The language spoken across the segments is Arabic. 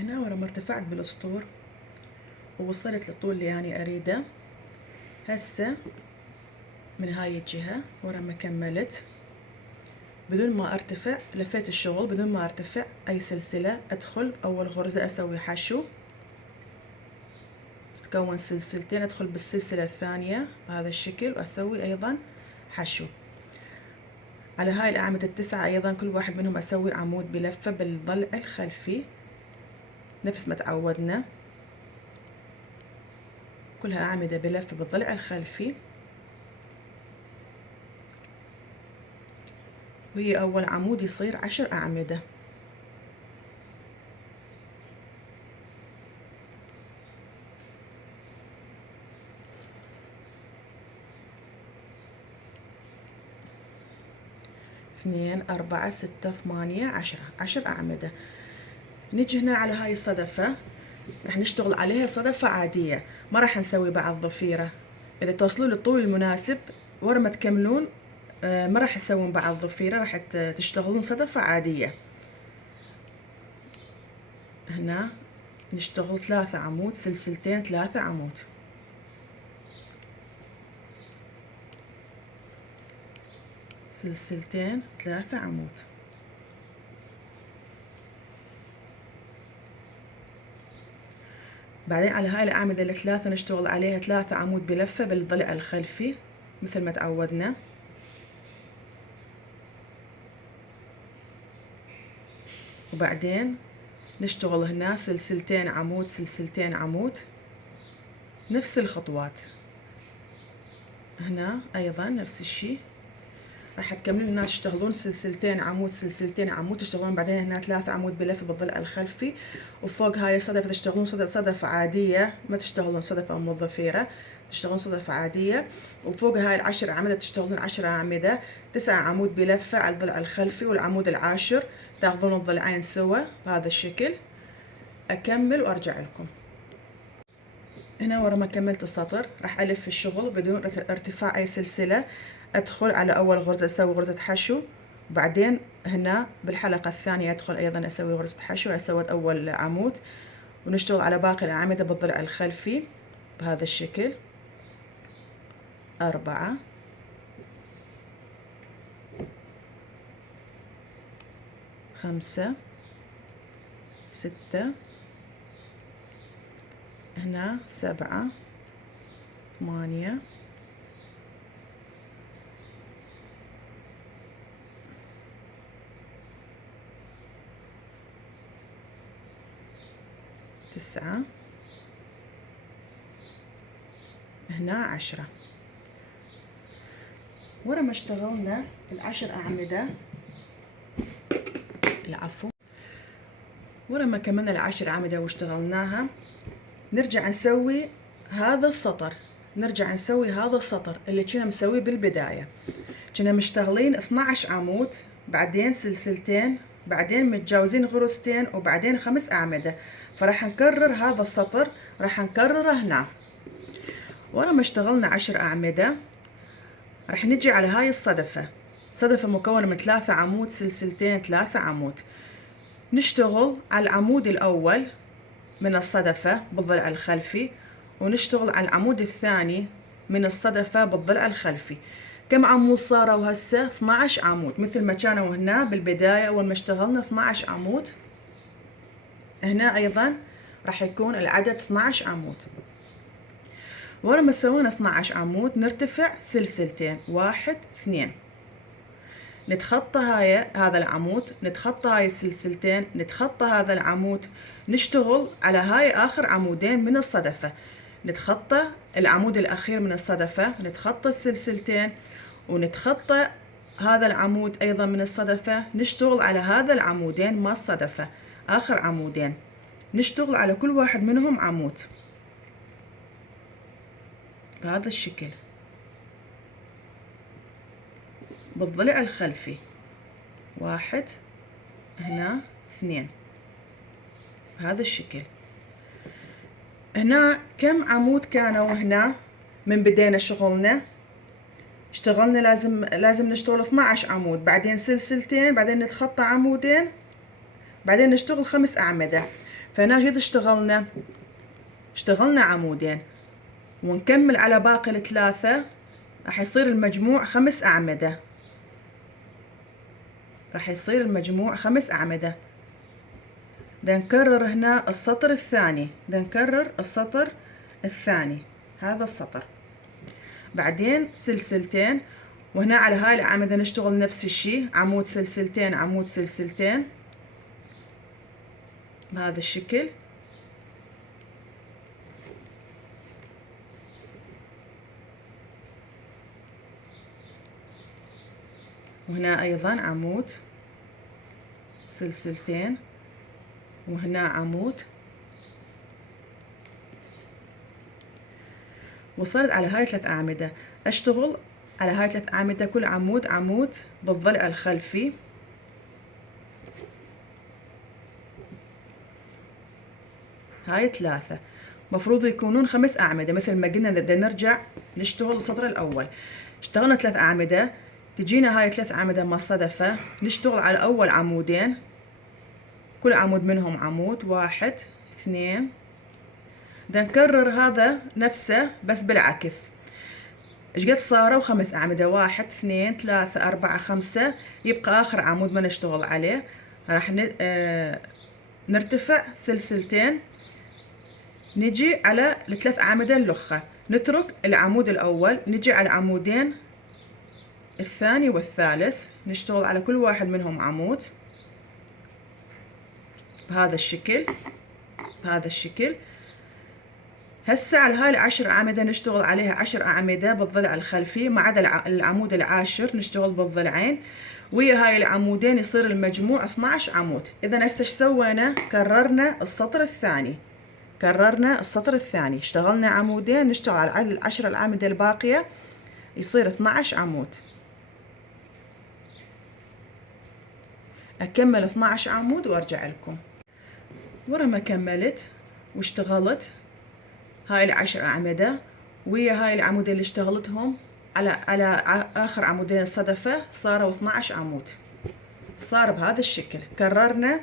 هنا ورا ما ارتفعت بالاسطول ووصلت للطول اللي أنا أريده. هسه من هاي الجهة ورا ما كملت بدون ما ارتفع، لفيت الشغل بدون ما ارتفع أي سلسلة، أدخل أول غرزة أسوي حشو، تتكون سلسلتين، أدخل بالسلسلة الثانية بهذا الشكل وأسوي أيضا حشو. على هاي الأعمدة التسعة أيضا كل واحد منهم أسوي عمود بلفة بالضلع الخلفي نفس ما تعودنا، كلها أعمدة بلفة بالضلع الخلفي. وهي أول عمود يصير 10 أعمدة. اثنين، أربعة، ستة، ثمانية، 10 أعمدة. نجي هنا على هاي الصدفة راح نشتغل عليها صدفة عادية، ما راح نسوي بعد ضفيرة. إذا توصلوا للطول المناسب ورا ما تكملون ما راح تسوون بعد ضفيرة، راح تشتغلون صدفة عادية. هنا نشتغل 3 عمود، سلسلتين، 3 عمود، سلسلتين، 3 عمود. بعدين على هاي الأعمدة الثلاثة نشتغل عليها 3 عمود بلفة بالضلع الخلفي مثل ما تعودنا. وبعدين نشتغل هنا سلسلتين عمود، سلسلتين عمود، نفس الخطوات. هنا أيضا نفس الشي، راح تكملون هنا تشتغلون سلسلتين عمود، سلسلتين عمود، تشتغلون بعدين هنا 3 عمود بلفة بالضلع الخلفي. وفوق هاي الصدفة تشتغلون صدفة عادية، ما تشتغلون صدفة موظفيرة، تشتغلون صدفة عادية. وفوق هاي ال10 أعمدة تشتغلون 10 أعمدة، 9 عمود بلفة على الضلع الخلفي، والعمود العاشر تاخذون الضلعين سوا بهذا الشكل. أكمل وأرجع لكم. هنا ورا ما كملت السطر راح ألف الشغل بدون ارتفاع أي سلسلة، أدخل على أول غرزة أسوي غرزة حشو، وبعدين هنا بالحلقة الثانية أدخل أيضا أسوي غرزة حشو، أسوي أول عمود، ونشتغل على باقي الأعمدة بالضلع الخلفي بهذا الشكل. 4، 5، 6، هنا 7، 8، 9، هنا 10. ورا ما اشتغلنا ال10 أعمدة، العفو، ورا ما كملنا ال10 أعمدة واشتغلناها نرجع نسوي هذا السطر، نرجع نسوي هذا السطر اللي كنا مسويه بالبداية. كنا مشتغلين 12 عمود، بعدين سلسلتين، بعدين متجاوزين غرزتين، وبعدين 5 أعمدة. فراح نكرر هذا السطر، راح نكرره هنا. ورا ما اشتغلنا 10 أعمدة راح نجي على هاي الصدفة، صدفة مكونة من 3 عمود، سلسلتين، 3 عمود. نشتغل على العمود الأول من الصدفة بالضلع الخلفي، ونشتغل على العمود الثاني من الصدفة بالضلع الخلفي. كم عمود صاروا هسه؟ 12 عمود مثل ما كانوا هنا بالبداية أول ما اشتغلنا 12 عمود. هنا أيضا راح يكون العدد 12 عمود. ورا ما سوينا 12 عمود نرتفع سلسلتين، 1، 2، نتخطى هذا العمود، نتخطى هاي السلسلتين، نتخطى هذا العمود، نشتغل على هاي آخر عمودين من الصدفة، نتخطى العمود الأخير من الصدفة، نتخطى السلسلتين، ونتخطى هذا العمود أيضا من الصدفة، نشتغل على هذا العمودين ما الصدفة، آخر عمودين، نشتغل على كل واحد منهم عمود بهذا الشكل بالضلع الخلفي. 1، هنا 2 بهذا الشكل. هنا كم عمود كانوا هنا من بدينا شغلنا؟ اشتغلنا لازم نشتغل 12 عمود، بعدين سلسلتين، بعدين نتخطى عمودين، بعدين نشتغل 5 أعمدة. فهنا جد اشتغلنا عمودين، ونكمل على باقي الثلاثة. راح يصير المجموع 5 أعمدة، راح يصير المجموع 5 أعمدة. نكرر هنا السطر الثاني، نكرر السطر الثاني، هذا السطر، بعدين سلسلتين، وهنا على هاي الأعمدة نشتغل نفس الشي، عمود سلسلتين عمود سلسلتين بهذا الشكل. وهنا أيضا عمود سلسلتين، وهنا عمود. وصلت على هاي 3 أعمدة، أشتغل على هاي 3 أعمدة كل عمود عمود بالضلع الخلفي. هاي 3 مفروض يكونون 5 أعمدة مثل ما قلنا. بدنا نرجع نشتغل السطر الأول، اشتغلنا 3 أعمدة، تجينا هاي 3 أعمدة مصدفة، نشتغل على أول عمودين، كل عمود منهم عمود، 1 2. بدنا نكرر هذا نفسه بس بالعكس. ايش قد صاروا 5 أعمدة؟ 1 2 3 4 5. يبقى آخر عمود ما نشتغل عليه، راح نرتفع سلسلتين، نجي على ال3 أعمدة اللخة، نترك العمود الأول، نجي على العمودين الثاني والثالث، نشتغل على كل واحد منهم عمود بهذا الشكل، بهذا الشكل. هسه على هاي 10 أعمدة نشتغل عليها 10 أعمدة بالضلع الخلفي، ما عدا العمود العاشر نشتغل بالضلعين، ويا هاي العمودين يصير المجموع 12 عمود. إذا هسه ايش سوينا؟ كررنا السطر الثاني، كررنا السطر الثاني، اشتغلنا عمودين، نشتغل على 10 الأعمدة الباقية، يصير 12 عمود. أكمل 12 عمود وأرجع لكم. ورا ما كملت واشتغلت هاي 10 أعمدة ويا هاي العمود اللي اشتغلتهم على آخر عمودين الصدفة، صاروا 12 عمود، صار بهذا الشكل. كررنا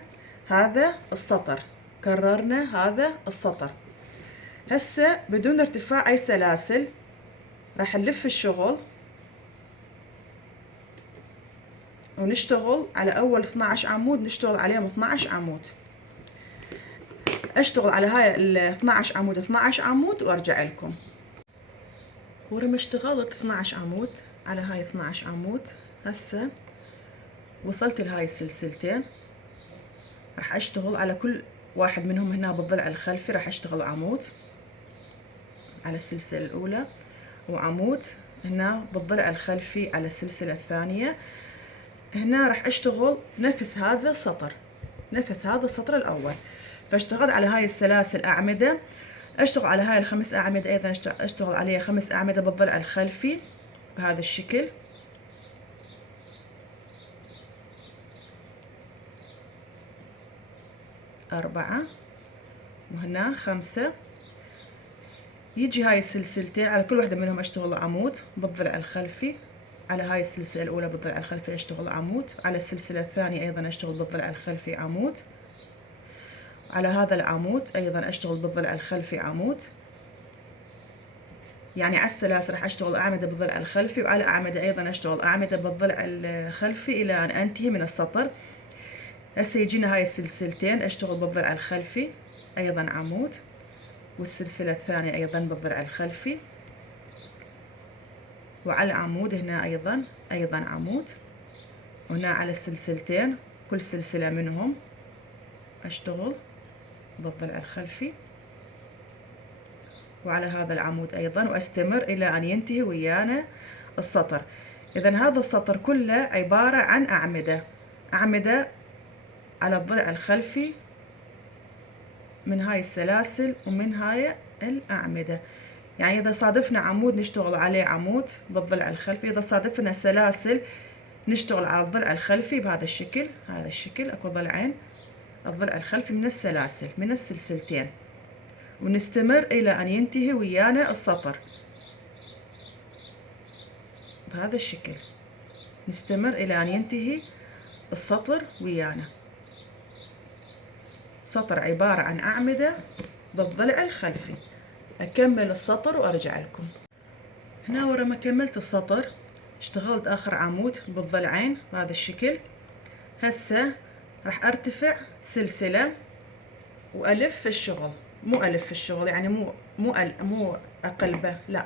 هذا السطر، كررنا هذا السطر. هسه بدون ارتفاع أي سلاسل راح نلف الشغل ونشتغل على أول 12 عمود، نشتغل عليهم 12 عمود. اشتغل على هاي ال 12 عمود 12 عمود وارجع لكم. ورا ما اشتغلت 12 عمود على هاي 12 عمود، هسه وصلت لهاي السلسلتين، راح اشتغل على كل واحد منهم هنا بالضلع الخلفي، راح اشتغل عمود على السلسلة الأولى، وعمود هنا بالضلع الخلفي على السلسلة الثانية. هنا راح اشتغل نفس هذا السطر، نفس هذا السطر الأول. فاشتغلت على هاي السلاسل أعمدة، اشتغل على هاي ال5 أعمدة أيضا، اشتغل عليها 5 أعمدة بالضلع الخلفي بهذا الشكل. أربعة، وهنا 5. يجي هاي السلسلتين على كل واحدة منهم اشتغل عمود بالضلع الخلفي. على هاي السلسلة الأولى بالضلع الخلفي اشتغل عمود، على السلسلة الثانية أيضا اشتغل بالضلع الخلفي عمود، على هذا العمود أيضا أشتغل بالضلع الخلفي عمود. يعني على السلاسل راح أشتغل أعمدة بالضلع الخلفي، وعلى أعمدة أيضا أشتغل أعمدة بالضلع الخلفي إلى أن أنتهي من السطر. هسه يجينا هاي السلسلتين أشتغل بالضلع الخلفي أيضا عمود، والسلسلة الثانية أيضا بالضلع الخلفي، وعلى العمود هنا أيضا عمود، وهنا على السلسلتين كل سلسلة منهم أشتغل بالضلع الخلفي، وعلى هذا العمود أيضا، وأستمر إلى أن ينتهي ويانا السطر. إذا هذا السطر كله عبارة عن أعمدة على الضلع الخلفي من هاي السلاسل ومن هاي الأعمدة. يعني إذا صادفنا عمود نشتغل عليه عمود بالضلع الخلفي، إذا صادفنا سلاسل نشتغل على الضلع الخلفي بهذا الشكل. هذا الشكل أكو ضلعين، الضلع الخلفي من السلاسل من السلسلتين، ونستمر إلى أن ينتهي ويانا السطر بهذا الشكل. نستمر إلى أن ينتهي السطر ويانا. سطر عبارة عن أعمدة بالضلع الخلفي. أكمل السطر وأرجع لكم. هنا ورا ما كملت السطر اشتغلت آخر عمود بالضلعين بهذا الشكل. هسه راح أرتفع سلسلة وألف الشغل، مو ألف الشغل يعني مو أقلبه، لا،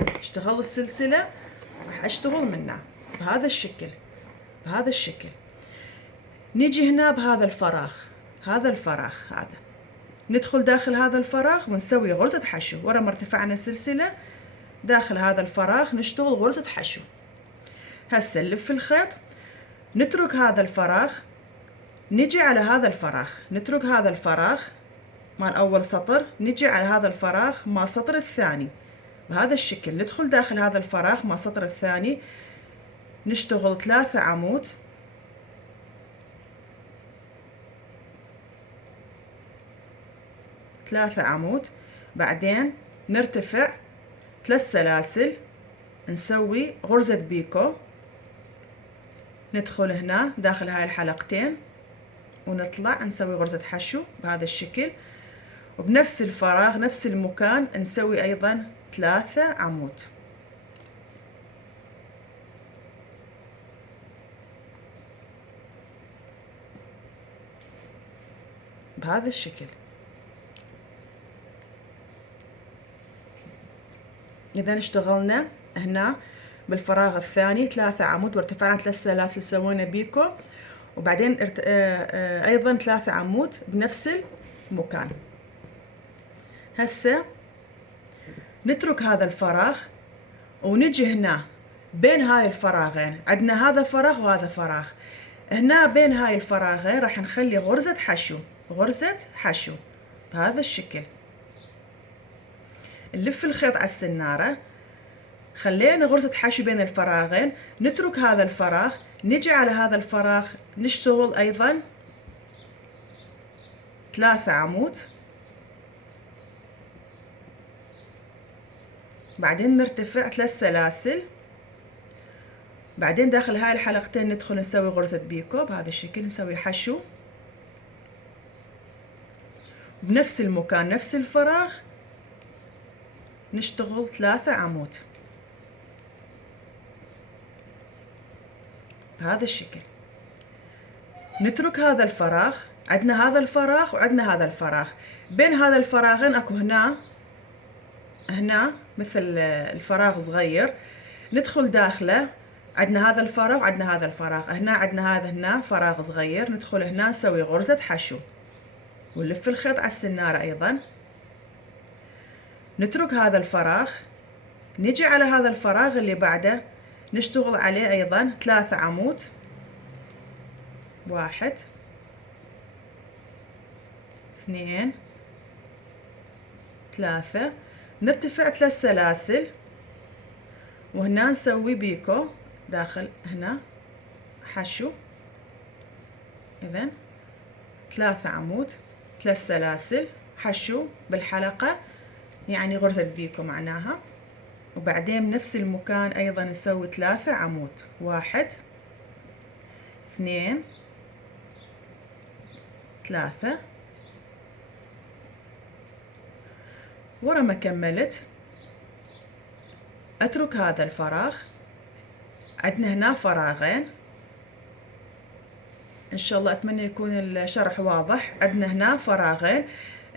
اشتغل السلسلة راح أشتغل منها بهذا الشكل، بهذا الشكل. نيجي هنا بهذا الفراغ، هذا الفراغ هذا، ندخل داخل هذا الفراغ ونسوي غرزة حشو. ورا ما ارتفعنا سلسلة داخل هذا الفراغ نشتغل غرزة حشو. هسه نلف الخيط، نترك هذا الفراغ، نجي على هذا الفراغ، نترك هذا الفراغ مال أول سطر، نجي على هذا الفراغ مال السطر الثاني بهذا الشكل. ندخل داخل هذا الفراغ مال السطر الثاني، نشتغل 3 عمود، بعدين نرتفع 3 سلاسل، نسوي غرزة بيكو، ندخل هنا داخل هاي الحلقتين ونطلع نسوي غرزة حشو بهذا الشكل. وبنفس الفراغ نفس المكان نسوي أيضا 3 عمود. بهذا الشكل. إذا اشتغلنا هنا بالفراغ الثاني 3 عمود وارتفعنا 3 سلاسل، سوينا بيكو، وبعدين أيضا 3 عمود بنفس المكان. هسه نترك هذا الفراغ ونجي هنا بين هاي الفراغين، عندنا هذا فراغ وهذا فراغ، هنا بين هاي الفراغين راح نخلي غرزة حشو، غرزة حشو بهذا الشكل. نلف الخيط على السنارة، خلينا غرزة حشو بين الفراغين، نترك هذا الفراغ، نجي على هذا الفراغ نشتغل أيضا 3 عمود، بعدين نرتفع 3 سلاسل، بعدين داخل هاي الحلقتين ندخل نسوي غرزة بيكو بهذا الشكل، نسوي حشو بنفس المكان نفس الفراغ، نشتغل 3 عمود بهذا الشكل. نترك هذا الفراغ، عندنا هذا الفراغ وعندنا هذا الفراغ، بين هذا الفراغين اكو هنا مثل الفراغ صغير، ندخل داخله، عندنا هذا الفراغ وعندنا هذا الفراغ، هنا عندنا هنا فراغ صغير، ندخل هنا نسوي غرزة حشو ونلف الخيط على السنارة أيضا، نترك هذا الفراغ، نجي على هذا الفراغ اللي بعده نشتغل عليه أيضا 3 عمود، 1 2 3، نرتفع 3 سلاسل، وهنا نسوي بيكو داخل هنا حشو، إذن 3 عمود 3 سلاسل حشو بالحلقة، يعني غرزة بيكو معناها. وبعدين بنفس المكان أيضا نسوي 3 عمود، 1 2 3. ورا ما كملت أترك هذا الفراغ، عندنا هنا فراغين، إن شاء الله أتمنى يكون الشرح واضح. عندنا هنا فراغين،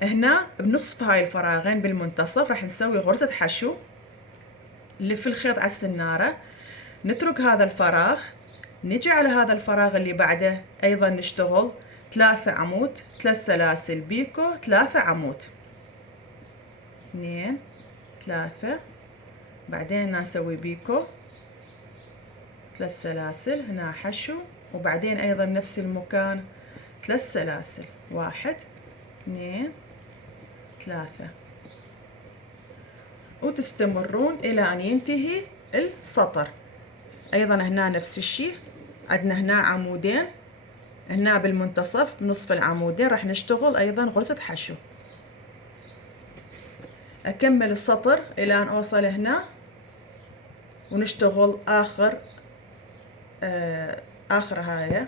هنا بنصف هاي الفراغين بالمنتصف راح نسوي غرزة حشو، نلف الخيط على السنارة، نترك هذا الفراغ، نجي على هذا الفراغ اللي بعده أيضا نشتغل 3 عمود 3 سلاسل بيكو 3 عمود، 2 3، بعدين نسوي بيكو 3 سلاسل، هنا حشو، وبعدين أيضا نفس المكان 3 سلاسل، 1 2 3، وتستمرون إلى أن ينتهي السطر. أيضا هنا نفس الشيء، عندنا هنا عمودين، هنا بالمنتصف بنصف العمودين راح نشتغل أيضا غرزة حشو. أكمل السطر إلى أن أوصل هنا ونشتغل آخر هاي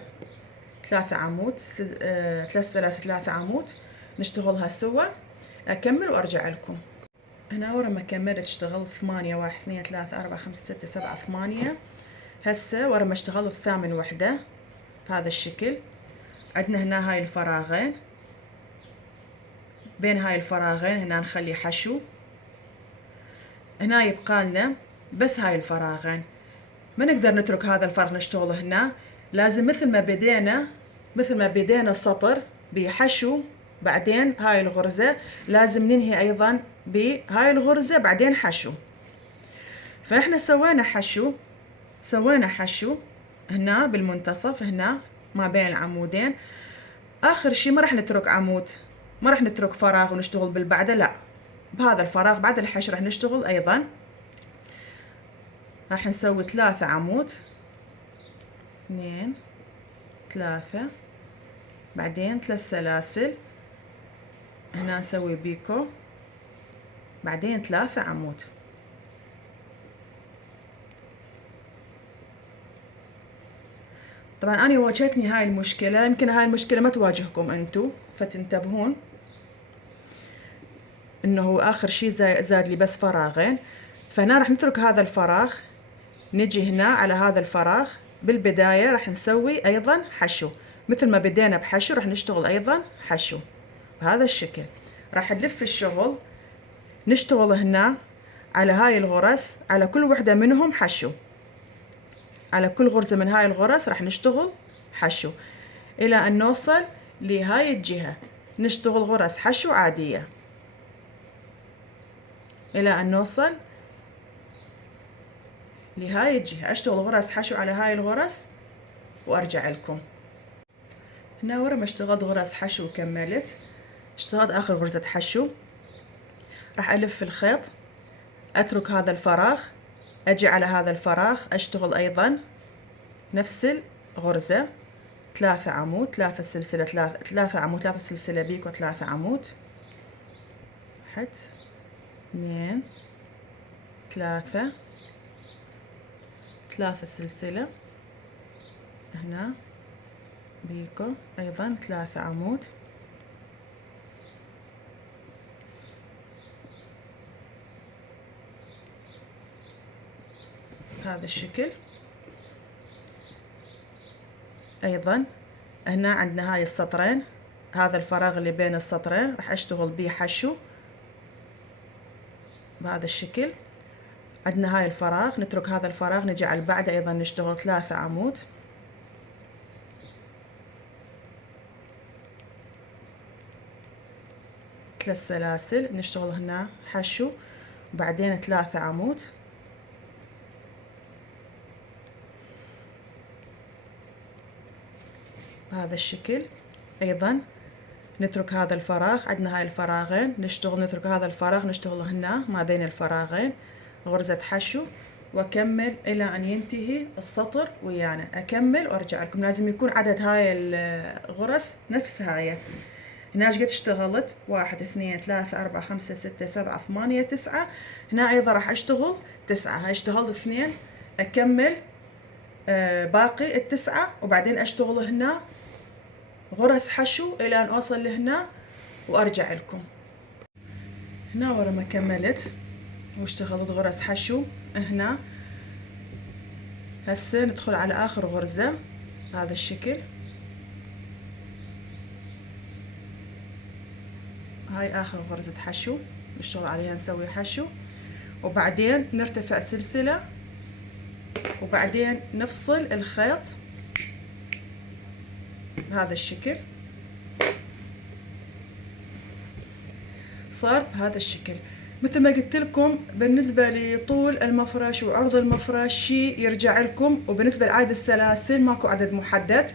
3 عمود، 3 سلاسل 3 عمود نشتغلها سوا. اكمل وارجع لكم. هنا ورا ما كملت اشتغلت 8 1 2 3 4 5 6 7 8. هسه ورا ما اشتغلت ثامن وحدة بهذا الشكل. عندنا هنا هاي الفراغين، بين هاي الفراغين هنا نخلي حشو. هنا يبقى لنا بس هاي الفراغين، ما نقدر نترك هذا الفراغ نشتغل هنا. لازم مثل ما بدينا السطر بحشو، بعدين هاي الغرزة لازم ننهي ايضا بهاي الغرزة بعدين حشو. فاحنا سوينا حشو هنا بالمنتصف، هنا ما بين العمودين. اخر شي ما راح نترك عمود، ما راح نترك فراغ ونشتغل بالبعده، لا، بهذا الفراغ بعد الحشو راح نشتغل ايضا. راح نسوي 3 عمود، 2 3، بعدين 3 سلاسل، هنا نسوي بيكو، بعدين 3 عمود. طبعا أنا واجهتني هاي المشكلة، يمكن هاي المشكلة ما تواجهكم انتو، فتنتبهون انه اخر شي زاد لي بس فراغين. فهنا راح نترك هذا الفراغ، نجي هنا على هذا الفراغ بالبداية راح نسوي ايضا حشو، مثل ما بدينا بحشو راح نشتغل ايضا حشو بهذا الشكل. راح نلف الشغل، نشتغل هنا على هاي الغرز، على كل وحدة منهم حشو، على كل غرزة من هاي الغرز راح نشتغل حشو إلى أن نوصل لهاي الجهة. نشتغل غرز حشو عادية إلى أن نوصل لهاي الجهة. أشتغل غرز حشو على هاي الغرز وأرجع لكم. هنا ورا ما اشتغلت غرز حشو وكملت، اشتغلت آخر غرزة حشو، راح ألف الخيط، أترك هذا الفراغ، أجي على هذا الفراغ أشتغل أيضا نفس الغرزة، 3 عمود 3 سلسلة، 3 عمود 3 سلسلة بيكو، 3 عمود، 1 2 3 3 سلسلة، هنا بيكو أيضا 3 عمود، بهذا الشكل. أيضا هنا عندنا هاي السطرين، هذا الفراغ اللي بين السطرين راح أشتغل بيه حشو بهذا الشكل. عندنا هاي الفراغ، نترك هذا الفراغ، نجي على بعده أيضا نشتغل 3 عمود، ثلاث سلاسل، نشتغل هنا حشو، وبعدين 3 عمود، بهذا الشكل. أيضا نترك هذا الفراغ، عندنا هاي الفراغين، نترك هذا الفراغ نشتغل هنا ما بين الفراغين غرزة حشو، واكمل الى ان ينتهي السطر ويانا. اكمل وارجع لكم. لازم يكون عدد هاي الغرز نفس هاي. هنا قد اشتغلت 1 2 3 4 5 6 7 8 9. هنا ايضا راح اشتغل 9. هاي اشتغلت 2، اكمل باقي ال9 وبعدين اشتغل هنا غرز حشو الى ان اوصل لهنا وارجع لكم. هنا ورا ما كملت واشتغلت غرز حشو هنا، هسه ندخل على اخر غرزة بهذا الشكل. هاي اخر غرزة حشو نشتغل عليها، نسوي حشو وبعدين نرتفع سلسلة وبعدين نفصل الخيط بهذا الشكل. صارت بهذا الشكل. مثل ما قلت لكم بالنسبة لطول المفرش وعرض المفرش شي يرجع لكم، وبالنسبة لعدد السلاسل ماكو عدد محدد،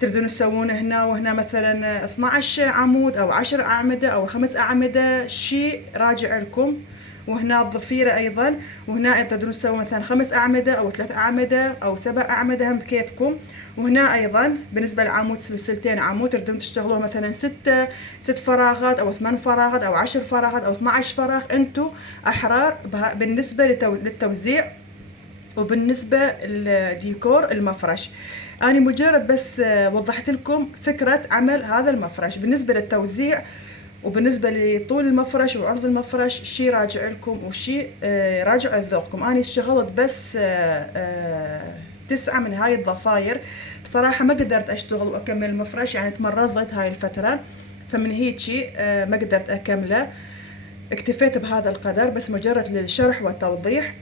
تقدرون تسوونه هنا وهنا مثلا 12 عمود او 10 اعمدة او 5 اعمدة، شي راجع لكم. وهنا الضفيرة ايضا، وهنا تقدرون تسوون مثلا 5 اعمدة او 3 اعمدة او 7 اعمدة، هم بكيفكم. وهنا ايضا بالنسبة لعمود سلسلتين عمود تقدرون تشتغلوها مثلا 6 فراغات او 8 فراغات او 10 فراغات او 12 فراغ، انتو احرار بالنسبة للتوزيع وبالنسبة لديكور المفرش. أنا مجرد بس وضحت لكم فكرة عمل هذا المفرش. بالنسبة للتوزيع وبالنسبة لطول المفرش وعرض المفرش شي راجع لكم وشي راجع لذوقكم. أنا اشتغلت بس 9 من هاي الضفاير. بصراحة ما قدرت أشتغل وأكمل المفرش، يعني تمرضت هاي الفترة، فمن هيجي ما قدرت أكمله، اكتفيت بهذا القدر بس مجرد للشرح والتوضيح.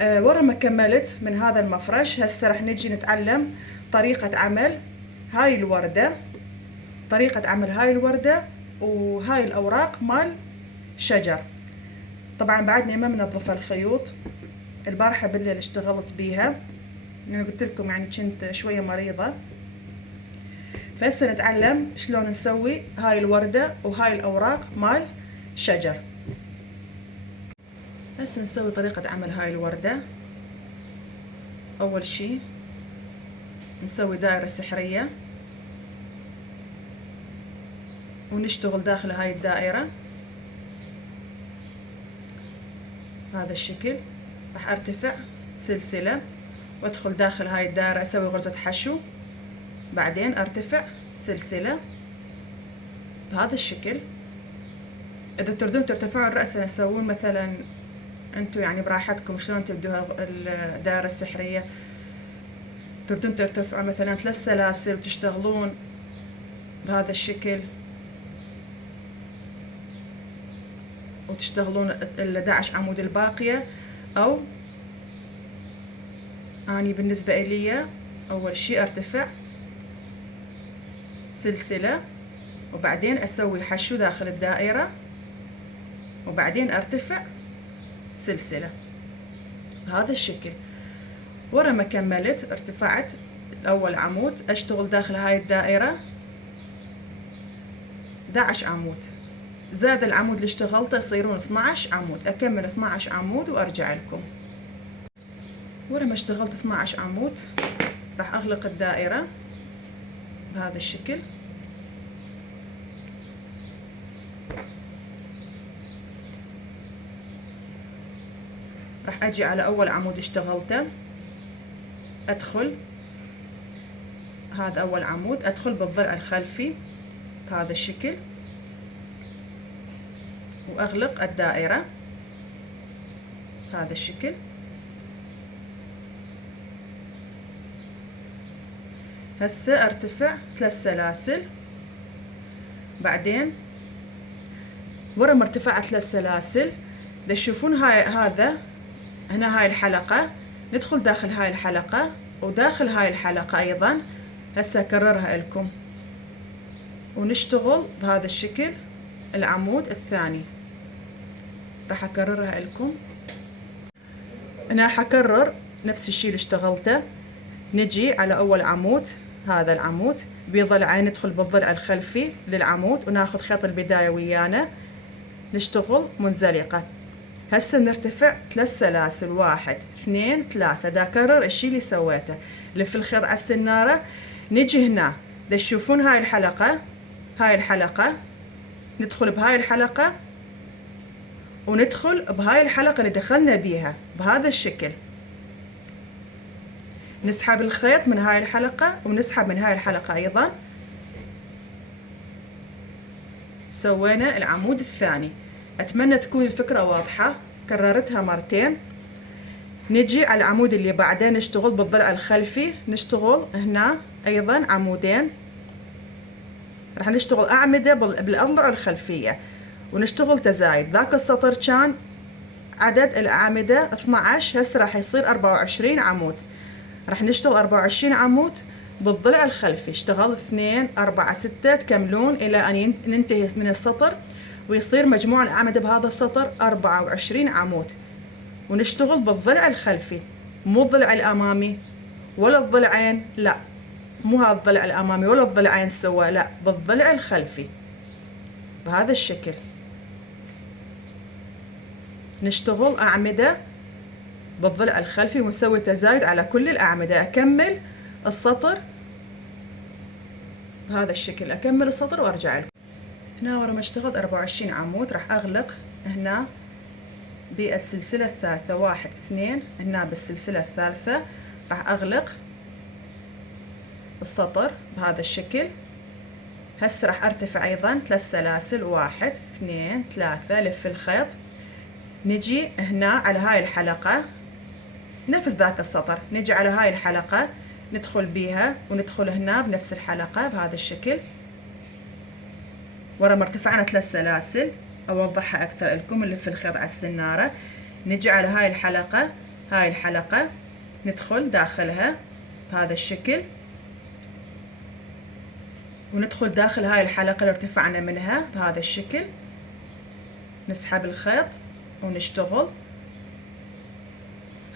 ورا ما كملت من هذا المفرش هسه راح نجي نتعلم طريقة عمل هاي الوردة، طريقة عمل هاي الوردة وهاي الأوراق مال شجر. طبعا بعدني ما منظفة الخيوط، البارحة بالليل اشتغلت بيها، يعني قلت لكم يعني كنت شوية مريضة. فهسه نتعلم شلون نسوي هاي الوردة وهاي الأوراق مال شجر. هسه نسوي طريقة عمل هاي الوردة. أول شي نسوي دائرة سحرية ونشتغل داخل هاي الدائرة بهذا الشكل. راح ارتفع سلسلة وادخل داخل هاي الدائرة، اسوي غرزة حشو، بعدين ارتفع سلسلة بهذا الشكل. اذا تردون ترتفعون الرأس تسوون مثلا انتو يعني براحتكم شلون تبدوها الدائرة السحرية، تردون ترتفعوا مثلا 3 سلاسل وتشتغلون بهذا الشكل وتشتغلون ال 11 عمود الباقية. او اني بالنسبة الي اول شي ارتفع سلسلة وبعدين اسوي حشو داخل الدائرة وبعدين ارتفع سلسلة بهذا الشكل. ورا ما كملت ارتفعت اول عمود اشتغل داخل هاي الدائرة 11 عمود زاد العمود اللي اشتغلته يصيرون 12 عمود، اكمل 12 عمود وارجع لكم. ورا ما اشتغلت 12 عمود راح اغلق الدائرة بهذا الشكل. راح اجي على اول عمود اشتغلته، ادخل هذا اول عمود، ادخل بالضلع الخلفي بهذا الشكل واغلق الدائرة بهذا الشكل. هسه ارتفع 3 سلاسل، بعدين ورا ما ارتفعت 3 سلاسل تشوفون هذا هنا هاي الحلقة، ندخل داخل هاي الحلقة وداخل هاي الحلقة ايضا. هسه اكررها لكم ونشتغل بهذا الشكل العمود الثاني، راح اكررها لكم. انا حكرر نفس الشي اللي اشتغلته. نجي على اول عمود، هذا العمود بضلعين، ندخل بالضلع الخلفي للعمود وناخذ خيط البداية ويانا، نشتغل منزلقة. هسه نرتفع 3 سلاسل، 1 2 3. دا اكرر الشي اللي سويته، لف الخيط على السنارة، نجي هنا تشوفون هاي الحلقة، هاي الحلقة ندخل بهاي الحلقة وندخل بهاي الحلقة اللي دخلنا بيها بهذا الشكل. نسحب الخيط من هاي الحلقة ونسحب من هاي الحلقة ايضا. سوينا العمود الثاني. اتمنى تكون الفكرة واضحة، كررتها مرتين. نجي على العمود اللي بعده نشتغل بالضلع الخلفي، نشتغل هنا ايضا عمودين، راح نشتغل اعمدة بالاضلع الخلفية ونشتغل تزايد. ذاك السطر كان عدد الاعمدة 12، هسه راح يصير 24 عمود. راح نشتغل 24 عمود بالضلع الخلفي، اشتغل 2 4 6 تكملون الى ان ننتهي من السطر ويصير مجموع الاعمدة بهذا السطر 24 عمود. ونشتغل بالضلع الخلفي، مو الضلع الامامي ولا الضلعين، لا مو هذا الضلع الامامي ولا الضلعين سوا، لا بالضلع الخلفي بهذا الشكل. نشتغل اعمدة بالضلع الخلفي ونسوي تزايد على كل الاعمدة. اكمل السطر بهذا الشكل، اكمل السطر وارجع لكم. هنا ورا ما اشتغلت 24 عمود راح اغلق هنا بالسلسلة الثالثة، 1 2. هنا بالسلسلة الثالثة راح اغلق السطر بهذا الشكل. هسه راح ارتفع ايضا 3 سلاسل، 1 2 3، لف الخيط، نجي هنا على هاي الحلقة نفس ذاك السطر، نجي على هاي الحلقة ندخل بيها وندخل هنا بنفس الحلقة بهذا الشكل. ورا ما ارتفعنا 3 سلاسل، اوضحها اكثر لكم، نلف الخيط على السنارة، نجي على هاي الحلقة، هاي الحلقة ندخل داخلها بهذا الشكل، وندخل داخل هاي الحلقة اللي ارتفعنا منها بهذا الشكل، نسحب الخيط ونشتغل.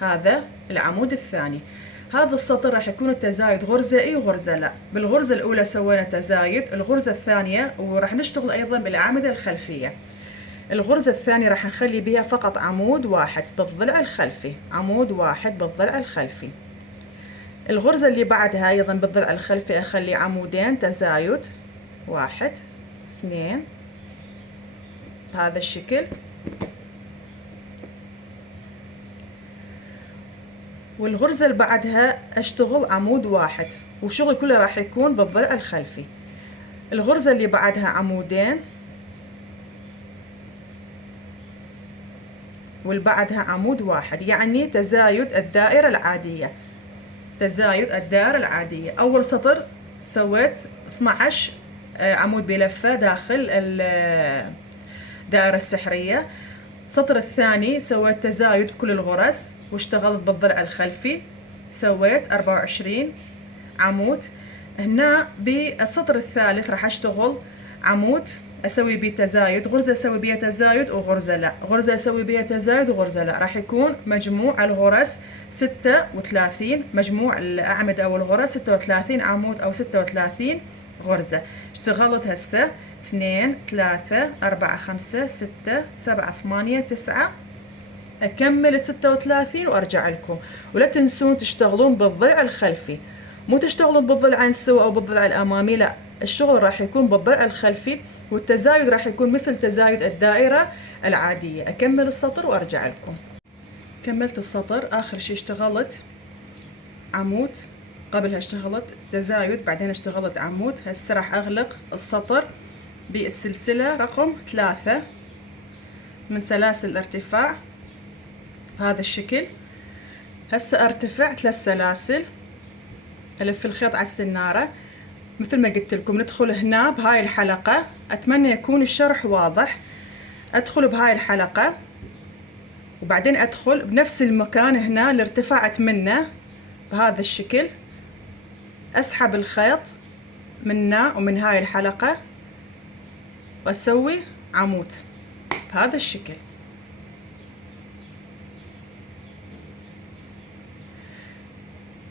هذا العمود الثاني. هذا السطر راح يكون التزايد غرزة اي وغرزة لا. بالغرزة الاولى سوينا تزايد، الغرزة الثانية وراح نشتغل ايضا بالاعمدة الخلفية. الغرزة الثانية راح نخلي بها فقط عمود واحد بالضلع الخلفي، عمود واحد بالضلع الخلفي. الغرزة اللي بعدها ايضا بالضلع الخلفي اخلي عمودين تزايد، 1 2 بهذا الشكل. والغرزة اللي بعدها اشتغل عمود واحد، وشغل كله راح يكون بالضلع الخلفي. الغرزة اللي بعدها عمودين، واللي بعدها عمود واحد، يعني تزايد الدائرة العادية، تزايد الدائرة العادية. أول سطر سويت 12 عمود بلفة داخل الدائرة السحرية. السطر الثاني سويت تزايد بكل الغرز واشتغلت بالضلع الخلفي، سويت 24 عمود. هنا بالسطر الثالث راح اشتغل عمود اسوي بيه تزايد، غرزة اسوي بيها تزايد وغرزة لا، غرزة اسوي بيها تزايد وغرزة لا. راح يكون مجموع الغرز 36، مجموع الاعمدة او الغرز 36 عمود او 36 غرزة. اشتغلت هسه 2 3 4 5 6 7 8 9، اكمل 36 وارجع لكم. ولا تنسون تشتغلون بالضلع الخلفي، مو تشتغلون بالضلع السوى او بالضلع الامامي، لا، الشغل راح يكون بالضلع الخلفي، والتزايد راح يكون مثل تزايد الدائرة العادية. اكمل السطر وارجع لكم. كملت السطر، اخر شي اشتغلت عمود، قبلها اشتغلت تزايد بعدين اشتغلت عمود. هسه راح اغلق السطر بالسلسلة رقم 3 من سلاسل الارتفاع بهذا الشكل. هسه ارتفع 3 سلاسل، الف الخيط على السنارة مثل ما قلت لكم، ندخل هنا بهاي الحلقة. اتمنى يكون الشرح واضح. ادخل بهاي الحلقة وبعدين ادخل بنفس المكان هنا اللي ارتفعت منه بهذا الشكل، اسحب الخيط منا ومن هاي الحلقة واسوي عمود بهذا الشكل.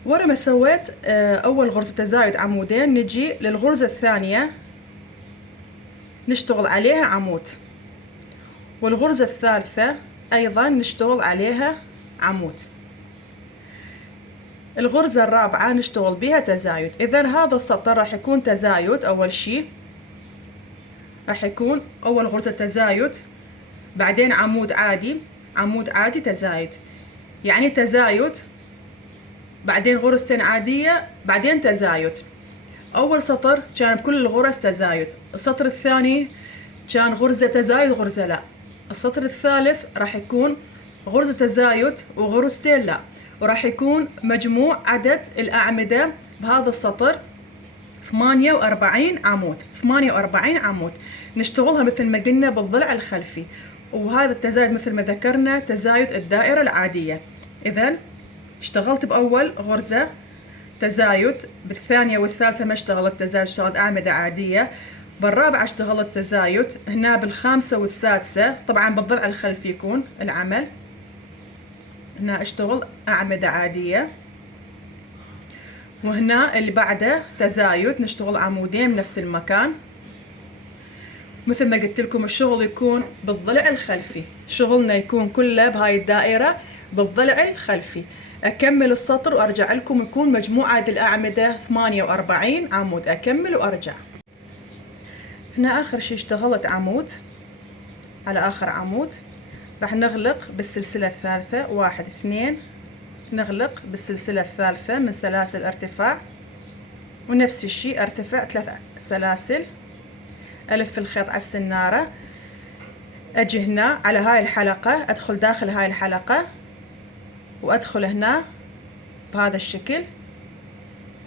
ورا ما سويت اول غرزة تزايد عمودين، نجي للغرزة الثانية نشتغل عليها عمود، والغرزة الثالثة ايضا نشتغل عليها عمود. الغرزة الرابعة نشتغل بها تزايد. اذا هذا السطر راح يكون تزايد، اول شي راح يكون اول غرزة تزايد بعدين عمود عادي، عمود عادي تزايد، يعني تزايد بعدين غرزتين عادية بعدين تزايد. اول سطر كان بكل الغرز تزايد، السطر الثاني كان غرزة تزايد غرزة لا، السطر الثالث راح يكون غرزة تزايد وغرزتين لا، وراح يكون مجموع عدد الأعمدة بهذا السطر 48 عمود. 48 عمود نشتغلها مثل ما قلنا بالضلع الخلفي، وهذا التزايد مثل ما ذكرنا تزايد الدائرة العادية. إذن اشتغلت بأول غرزة تزايد، بالثانية والثالثة ما اشتغلت تزايد، اشتغلت أعمدة عادية، بالرابعة اشتغلت تزايد، هنا بالخامسة والسادسة طبعا بالضلع الخلفي يكون العمل، هنا اشتغل أعمدة عادية، وهنا اللي بعده تزايد نشتغل عمودين بنفس المكان. مثل ما قلت لكم الشغل يكون بالضلع الخلفي، شغلنا يكون كله بهاي الدائرة بالضلع الخلفي. اكمل السطر وارجع لكم، يكون مجموعة الأعمدة 48 عمود. اكمل وارجع. هنا اخر شي اشتغلت عمود على اخر عمود، راح نغلق بالسلسلة الثالثة 1 2، نغلق بالسلسلة الثالثة من سلاسل ارتفاع ونفس الشيء ارتفع 3 سلاسل، الف الخيط على السنارة، اجي هنا على هاي الحلقة، ادخل داخل هاي الحلقة وادخل هنا بهذا الشكل،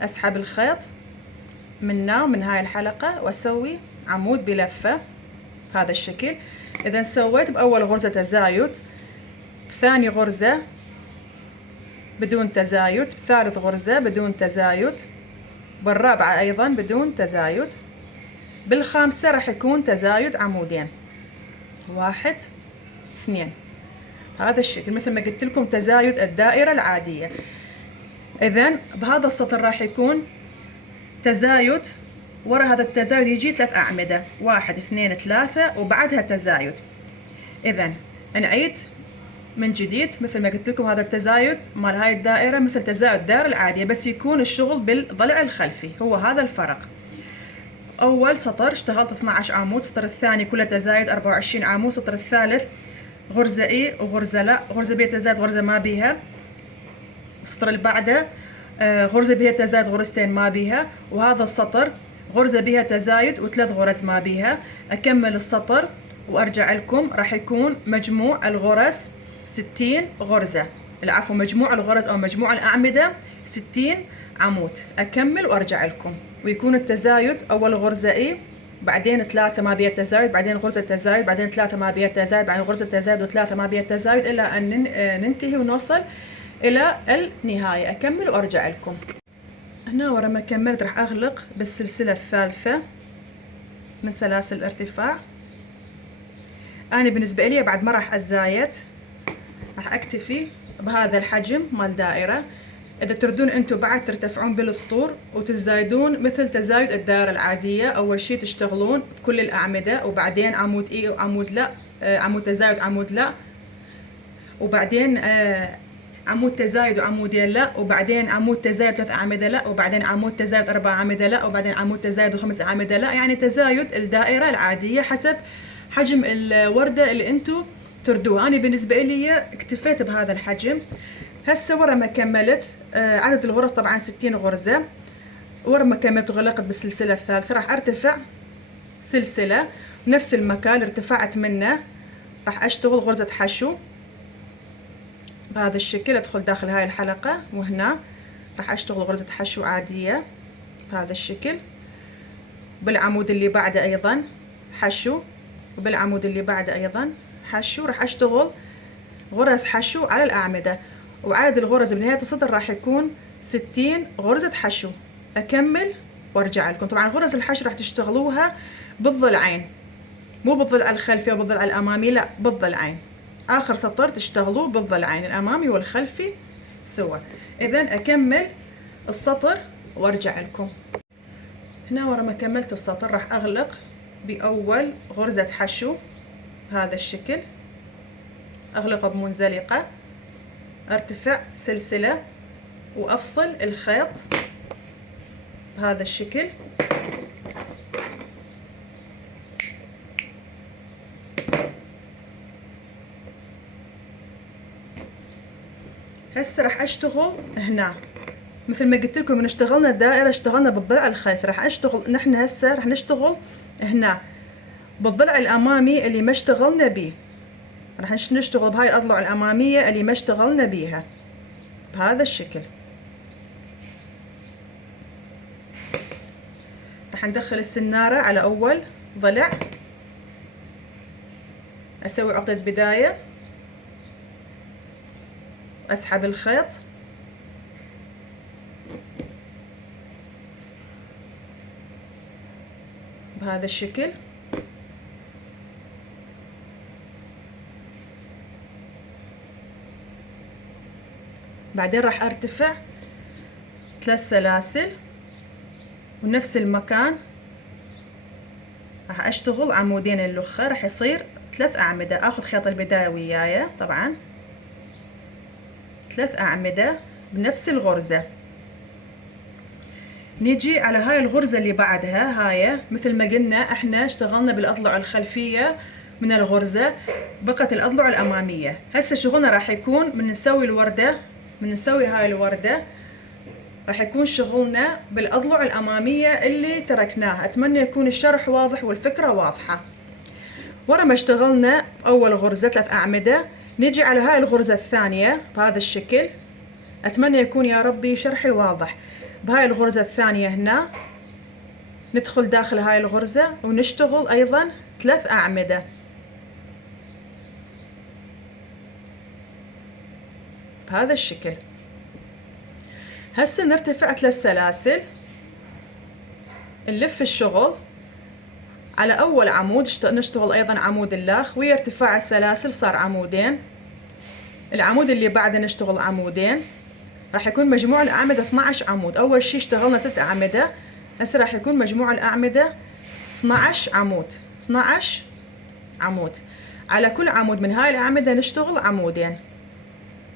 اسحب الخيط منه ومن هاي الحلقة واسوي عمود بلفة بهذا الشكل. اذا سويت باول غرزة تزايد، بثاني غرزة بدون تزايد، بثالث غرزة بدون تزايد، بالرابعة ايضا بدون تزايد، بالخامسة راح يكون تزايد عمودين، 1 2 هذا الشكل مثل ما قلت لكم تزايد الدائرة العادية. اذا بهذا السطر راح يكون تزايد، ورا هذا التزايد يجي 3 أعمدة، 1 2 3 وبعدها تزايد. اذا نعيد من جديد، مثل ما قلت لكم هذا التزايد مال هاي الدائرة مثل تزايد الدائرة العادية، بس يكون الشغل بالضلع الخلفي، هو هذا الفرق. اول سطر اشتغلت 12 عمود، السطر الثاني كله تزايد 24 عمود، السطر الثالث غرزة اي وغرزة لا، غرزة بيها تزايد غرزة ما بيها، السطر اللي بعده غرزة بيها تزايد غرزتين ما بيها، وهذا السطر غرزة بيها تزايد وثلاث غرز ما بيها. اكمل السطر وارجع لكم، راح يكون مجموع الغرز 60 غرزة، العفو مجموع الغرز او مجموع الاعمدة 60 عمود. اكمل وارجع لكم، ويكون التزايد اول غرزة اي، بعدين 3 ما بيها تزايد، بعدين غرزة تزايد، بعدين 3 ما بيها تزايد، بعدين غرزة تزايد و3 ما بيها تزايد، الى ان ننتهي ونوصل الى النهاية. اكمل وارجع لكم. هنا ورا ما كملت راح اغلق بالسلسلة الثالثة من سلاسل الارتفاع. انا بالنسبة لي بعد ما راح ازايد، راح اكتفي بهذا الحجم مال دائرة. اذا تردون انتم بعد ترتفعون بالاسطور وتزايدون مثل تزايد الدائرة العادية، اول شي تشتغلون بكل الاعمدة، وبعدين عمود اي وعمود لا، عمود تزايد عمود لا، وبعدين عمود تزايد وعمودين لا، وبعدين عمود تزايد 3 أعمدة لا، وبعدين عمود تزايد 4 أعمدة لا، وبعدين عمود تزايد 5 أعمدة لا، يعني تزايد الدائرة العادية حسب حجم الوردة اللي انتو تردوها. انا بالنسبة لي اكتفيت بهذا الحجم. هسه ورا ما كملت عدد الغرز طبعا 60 غرزة، ورا ما كملت غلقت بالسلسلة الثالثة، راح ارتفع سلسلة نفس المكان ارتفعت منه، راح اشتغل غرزة حشو بهذا الشكل، ادخل داخل هاي الحلقة وهنا راح اشتغل غرزة حشو عادية بهذا الشكل، بالعمود اللي بعده ايضا حشو، وبالعمود اللي بعده ايضا حشو، راح اشتغل غرز حشو على الاعمدة، وعدد الغرز بنهاية السطر راح يكون 60 غرزة حشو. اكمل وارجع لكم. طبعا غرز الحشو راح تشتغلوها بالضلعين، مو بالضلع الخلفي وبالضلع الامامي، لا بالضلعين، اخر سطر تشتغلوه بالضلعين الامامي والخلفي سوا. اذا اكمل السطر وارجع لكم. هنا ورا ما كملت السطر راح اغلق باول غرزة حشو بهذا الشكل، اغلقه بمنزلقة، ارتفع سلسلة وافصل الخيط بهذا الشكل. هسه راح اشتغل هنا مثل ما قلت لكم، من اشتغلنا الدائرة اشتغلنا بالضلع الخلفي، راح اشتغل نحن هسه راح نشتغل هنا بالضلع الامامي اللي ما اشتغلنا بيه، راح نشتغل بهاي الاضلع الامامية اللي ما اشتغلنا بيها بهذا الشكل. راح ندخل السنارة على اول ضلع، اسوي عقدة بداية، اسحب الخيط، بهذا الشكل، بعدين راح ارتفع 3 سلاسل ونفس المكان راح اشتغل عمودين اللخة، راح يصير 3 أعمدة. اخذ خيط البداية وياي طبعا 3 أعمدة بنفس الغرزة. نيجي على هاي الغرزة اللي بعدها، هاي مثل ما قلنا احنا اشتغلنا بالاضلع الخلفية من الغرزة، بقت الاضلع الامامية. هسه شغلنا راح يكون من نسوي الوردة، من نسوي هاي الوردة راح يكون شغلنا بالأضلع الأمامية اللي تركناها. أتمنى يكون الشرح واضح والفكرة واضحة. ورا ما اشتغلنا أول غرزة 3 أعمدة، نجي على هاي الغرزة الثانية بهذا الشكل. أتمنى يكون يا ربي شرحي واضح. بهاي الغرزة الثانية هنا ندخل داخل هاي الغرزة ونشتغل أيضا 3 أعمدة بهذا الشكل. هسه نرتفع 3 سلاسل، نلف الشغل على أول عمود، نشتغل أيضا عمود اللاخ ويا ارتفاع السلاسل صار عمودين. العمود اللي بعده نشتغل عمودين، راح يكون مجموع الأعمدة 12 عمود. أول شي اشتغلنا 6 أعمدة، هسه راح يكون مجموع الأعمدة 12 عمود. 12 عمود. على كل عمود من هاي الأعمدة نشتغل عمودين.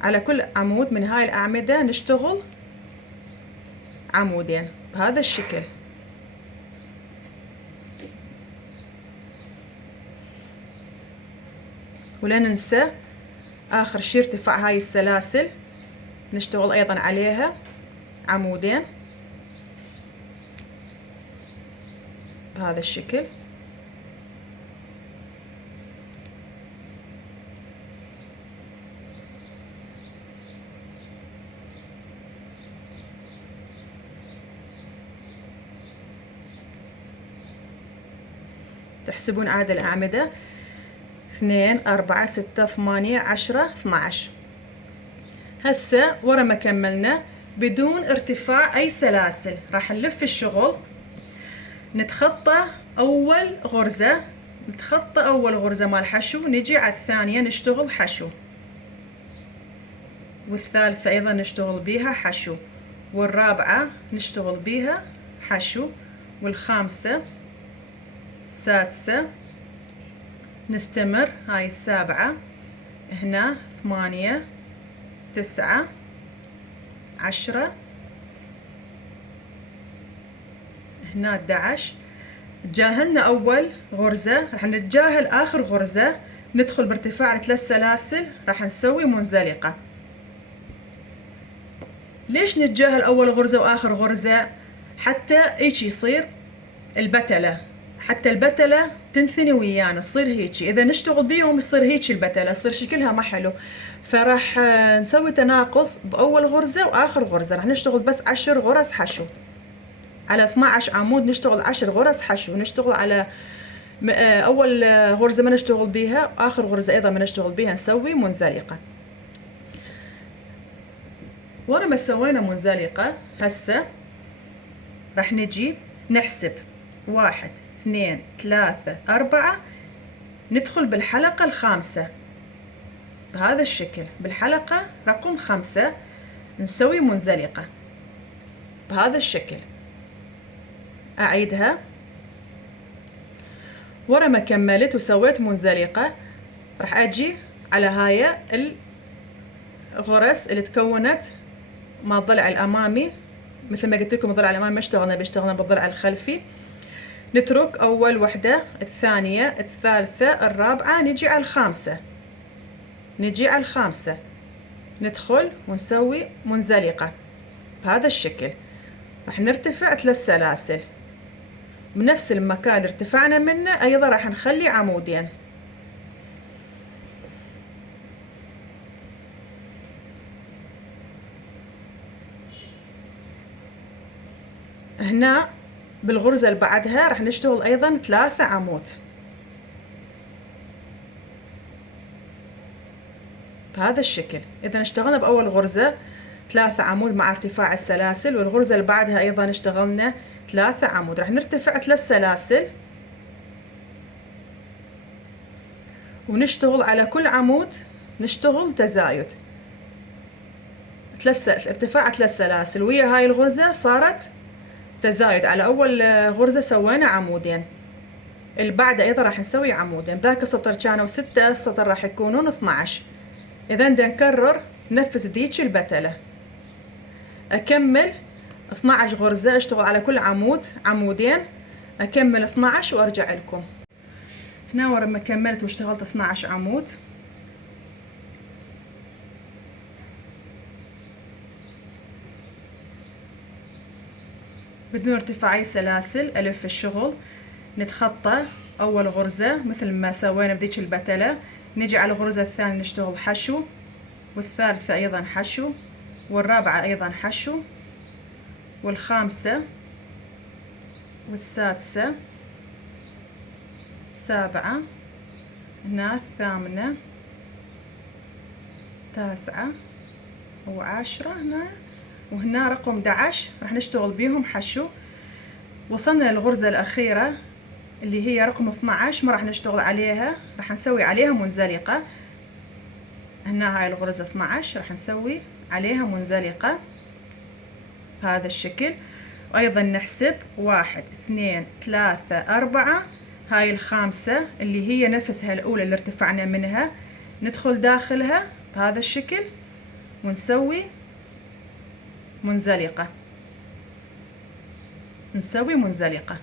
على كل عمود من هاي الأعمدة نشتغل عمودين بهذا الشكل. ولا ننسى آخر شي ارتفاع هاي السلاسل نشتغل أيضا عليها عمودين بهذا الشكل. تحسبون عدد الأعمدة 2 4 6 8 10 12. هسه ورا ما كملنا بدون ارتفاع أي سلاسل راح نلف الشغل، نتخطى أول غرزة، نتخطى أول غرزة مال حشو، نجي على الثانية نشتغل حشو، والثالثة أيضا نشتغل بيها حشو، والرابعة نشتغل بيها حشو، والخامسة السادسة نستمر. هاي السابعة هنا 8 9 10 هنا 11. تجاهلنا أول غرزة، راح نتجاهل آخر غرزة، ندخل بارتفاع 3 سلاسل، راح نسوي منزلقة. ليش نتجاهل أول غرزة وآخر غرزة؟ حتى إيش يصير البتلة، حتى البتلة تنثني ويانا، تصير هيجي. إذا نشتغل بيهم يصير هيجي البتلة، يصير شكلها ما حلو. فراح نسوي تناقص بأول غرزة وآخر غرزة. راح نشتغل بس 10 غرز حشو على 12 عمود، نشتغل 10 غرز حشو. نشتغل على أول غرزة ما نشتغل بيها، وآخر غرزة أيضا ما نشتغل بيها، نسوي منزلقة. ورا ما سوينا منزلقة هسه راح نجي نحسب 1 2 3 4، ندخل بالحلقة الخامسة بهذا الشكل. بالحلقة رقم 5 نسوي منزلقة بهذا الشكل. أعيدها. ورا ما كملت وسويت منزلقة راح أجي على هاي الغرز اللي تكونت مع الضلع الأمامي. مثل ما قلت لكم الضلع الأمامي ما اشتغلنا بالضلع الخلفي. نترك أول وحدة، الثانية، الثالثة، الرابعة، نجي على الخامسة. نجي على الخامسة ندخل ونسوي منزلقة بهذا الشكل. راح نرتفع 3 سلاسل بنفس المكان اللي ارتفعنا منه، أيضا راح نخلي عمودين. هنا بالغرزة اللي بعدها راح نشتغل أيضا 3 عمود بهذا الشكل. إذا اشتغلنا بأول غرزة 3 عمود مع ارتفاع السلاسل، والغرزة اللي بعدها أيضا اشتغلنا 3 عمود. راح نرتفع 3 سلاسل ونشتغل على كل عمود نشتغل تزايد. ارتفاع 3 سلاسل ويا هاي الغرزة صارت تزايد. على أول غرزة سوينا عمودين، اللي بعده أيضا راح نسوي عمودين. بذاك السطر كانوا 6، السطر راح يكونون 12. إذا بدنا نكرر نفس ديك البتلة. أكمل 12 غرزة، اشتغل على كل عمود عمودين، أكمل 12 وأرجع لكم. هنا ورا ما كملت واشتغلت 12 عمود بدون ارتفاع أي سلاسل ألف الشغل، نتخطى أول غرزة مثل ما سوينا بذيك البتلة، نجي على الغرزة الثانية نشتغل حشو، والثالثة أيضا حشو، والرابعة أيضا حشو، والخامسة والسادسة، السابعة، هنا الثامنة، تاسعة وعشرة، هنا وهنا رقم 11 راح نشتغل بيهم حشو. وصلنا للغرزة الأخيرة اللي هي رقم 12، ما راح نشتغل عليها، راح نسوي عليها منزلقة. هنا هاي الغرزة 12 راح نسوي عليها منزلقة بهذا الشكل. وأيضا نحسب 1 2 3 4، هاي الخامسة اللي هي نفسها الأولى اللي ارتفعنا منها، ندخل داخلها بهذا الشكل ونسوي منزلقة، نسوي منزلقة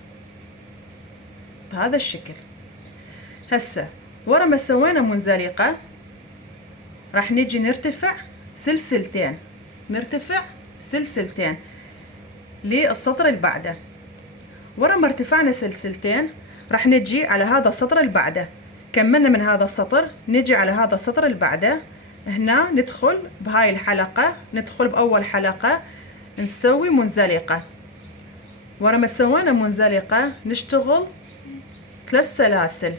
بهذا الشكل. هسه ورا ما سوينا منزلقة راح نجي نرتفع سلسلتين، نرتفع سلسلتين للسطر اللي بعده. ورا ما ارتفعنا سلسلتين راح نجي على هذا السطر اللي بعده، كملنا من هذا السطر نجي على هذا السطر اللي بعده، هنا ندخل بهاي الحلقة، ندخل بأول حلقة نسوي منزلقة. ورا ما سوينا منزلقة نشتغل 3 سلاسل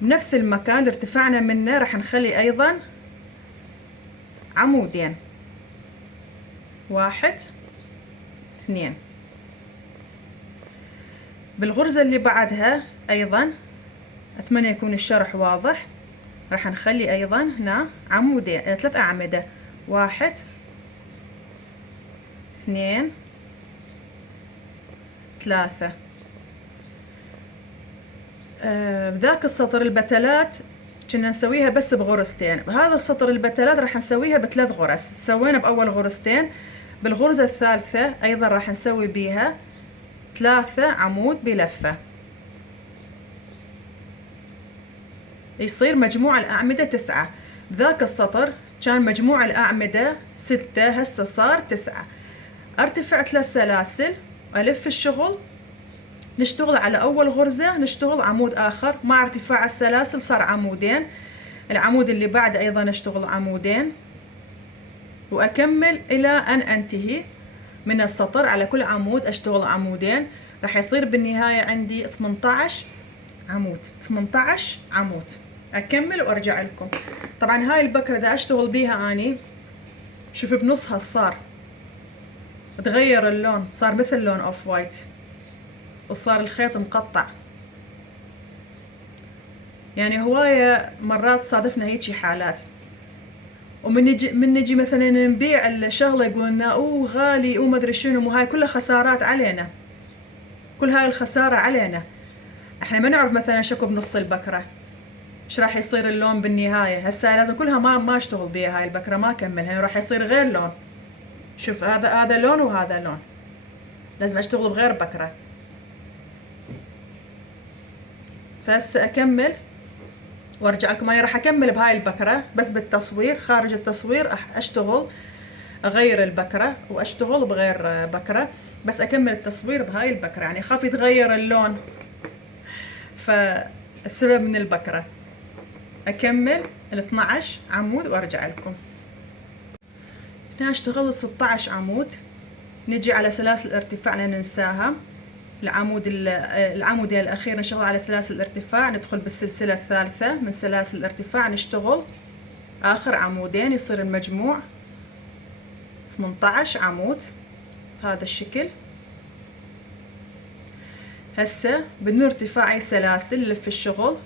بنفس المكان اللي ارتفعنا منه، راح نخلي أيضا عمودين، 1 2. بالغرزة اللي بعدها أيضا أتمنى يكون الشرح واضح، راح نخلي أيضا هنا عمودين، 3 أعمدة، 1 2 3. بذاك السطر البتلات كنا نسويها بس بغرزتين، بهذا السطر البتلات راح نسويها ب3 غرز. سوينا بأول غرزتين، بالغرزة الثالثة أيضا راح نسوي بيها 3 عمود بلفة، يصير مجموع الأعمدة 9. بذاك السطر كان مجموع الأعمدة 6، هسه صار 9. ارتفع 3 سلاسل، ألف الشغل، نشتغل على أول غرزة نشتغل عمود آخر، مع ارتفاع السلاسل صار عمودين، العمود اللي بعده أيضا نشتغل عمودين، وأكمل إلى أن أنتهي من السطر. على كل عمود أشتغل عمودين، راح يصير بالنهاية عندي 18 عمود، 18 عمود. أكمل وأرجع لكم. طبعا هاي البكرة دا أشتغل بيها أني، شوف بنصها صار تغير اللون، صار مثل لون أوف وايت، وصار الخيط مقطع. يعني هواية مرات صادفنا هيجي حالات، ومن نجي مثلا نبيع الشغلة يقولنا اوه غالي وما ادري شنو، وهاي كلها خسارات علينا، كل هاي الخسارة علينا. احنا ما نعرف مثلا شكو بنص البكرة ايش راح يصير اللون بالنهاية. هسه لازم كلها ما اشتغل بيها هاي البكرة، ما اكملها، راح يصير غير لون. شوف هذا لون وهذا لون، لازم اشتغل بغير بكرة. فهسه اكمل وارجع لكم. انا راح اكمل بهاي البكرة بس بالتصوير، خارج التصوير راح اشتغل اغير البكرة واشتغل بغير بكرة، بس اكمل التصوير بهاي البكرة، يعني خاف يتغير اللون، فالسبب من البكرة. اكمل ال 12 عمود وارجع لكم. هنا اشتغل 16 عمود، نجي على سلاسل الارتفاع لا ننساها، العمود الأخير نشتغل على سلاسل الارتفاع، ندخل بالسلسلة الثالثة من سلاسل الارتفاع، نشتغل آخر عمودين، يصير المجموع 18 عمود بهذا الشكل. هسه بدون ارتفاع أي سلاسل نلف الشغل،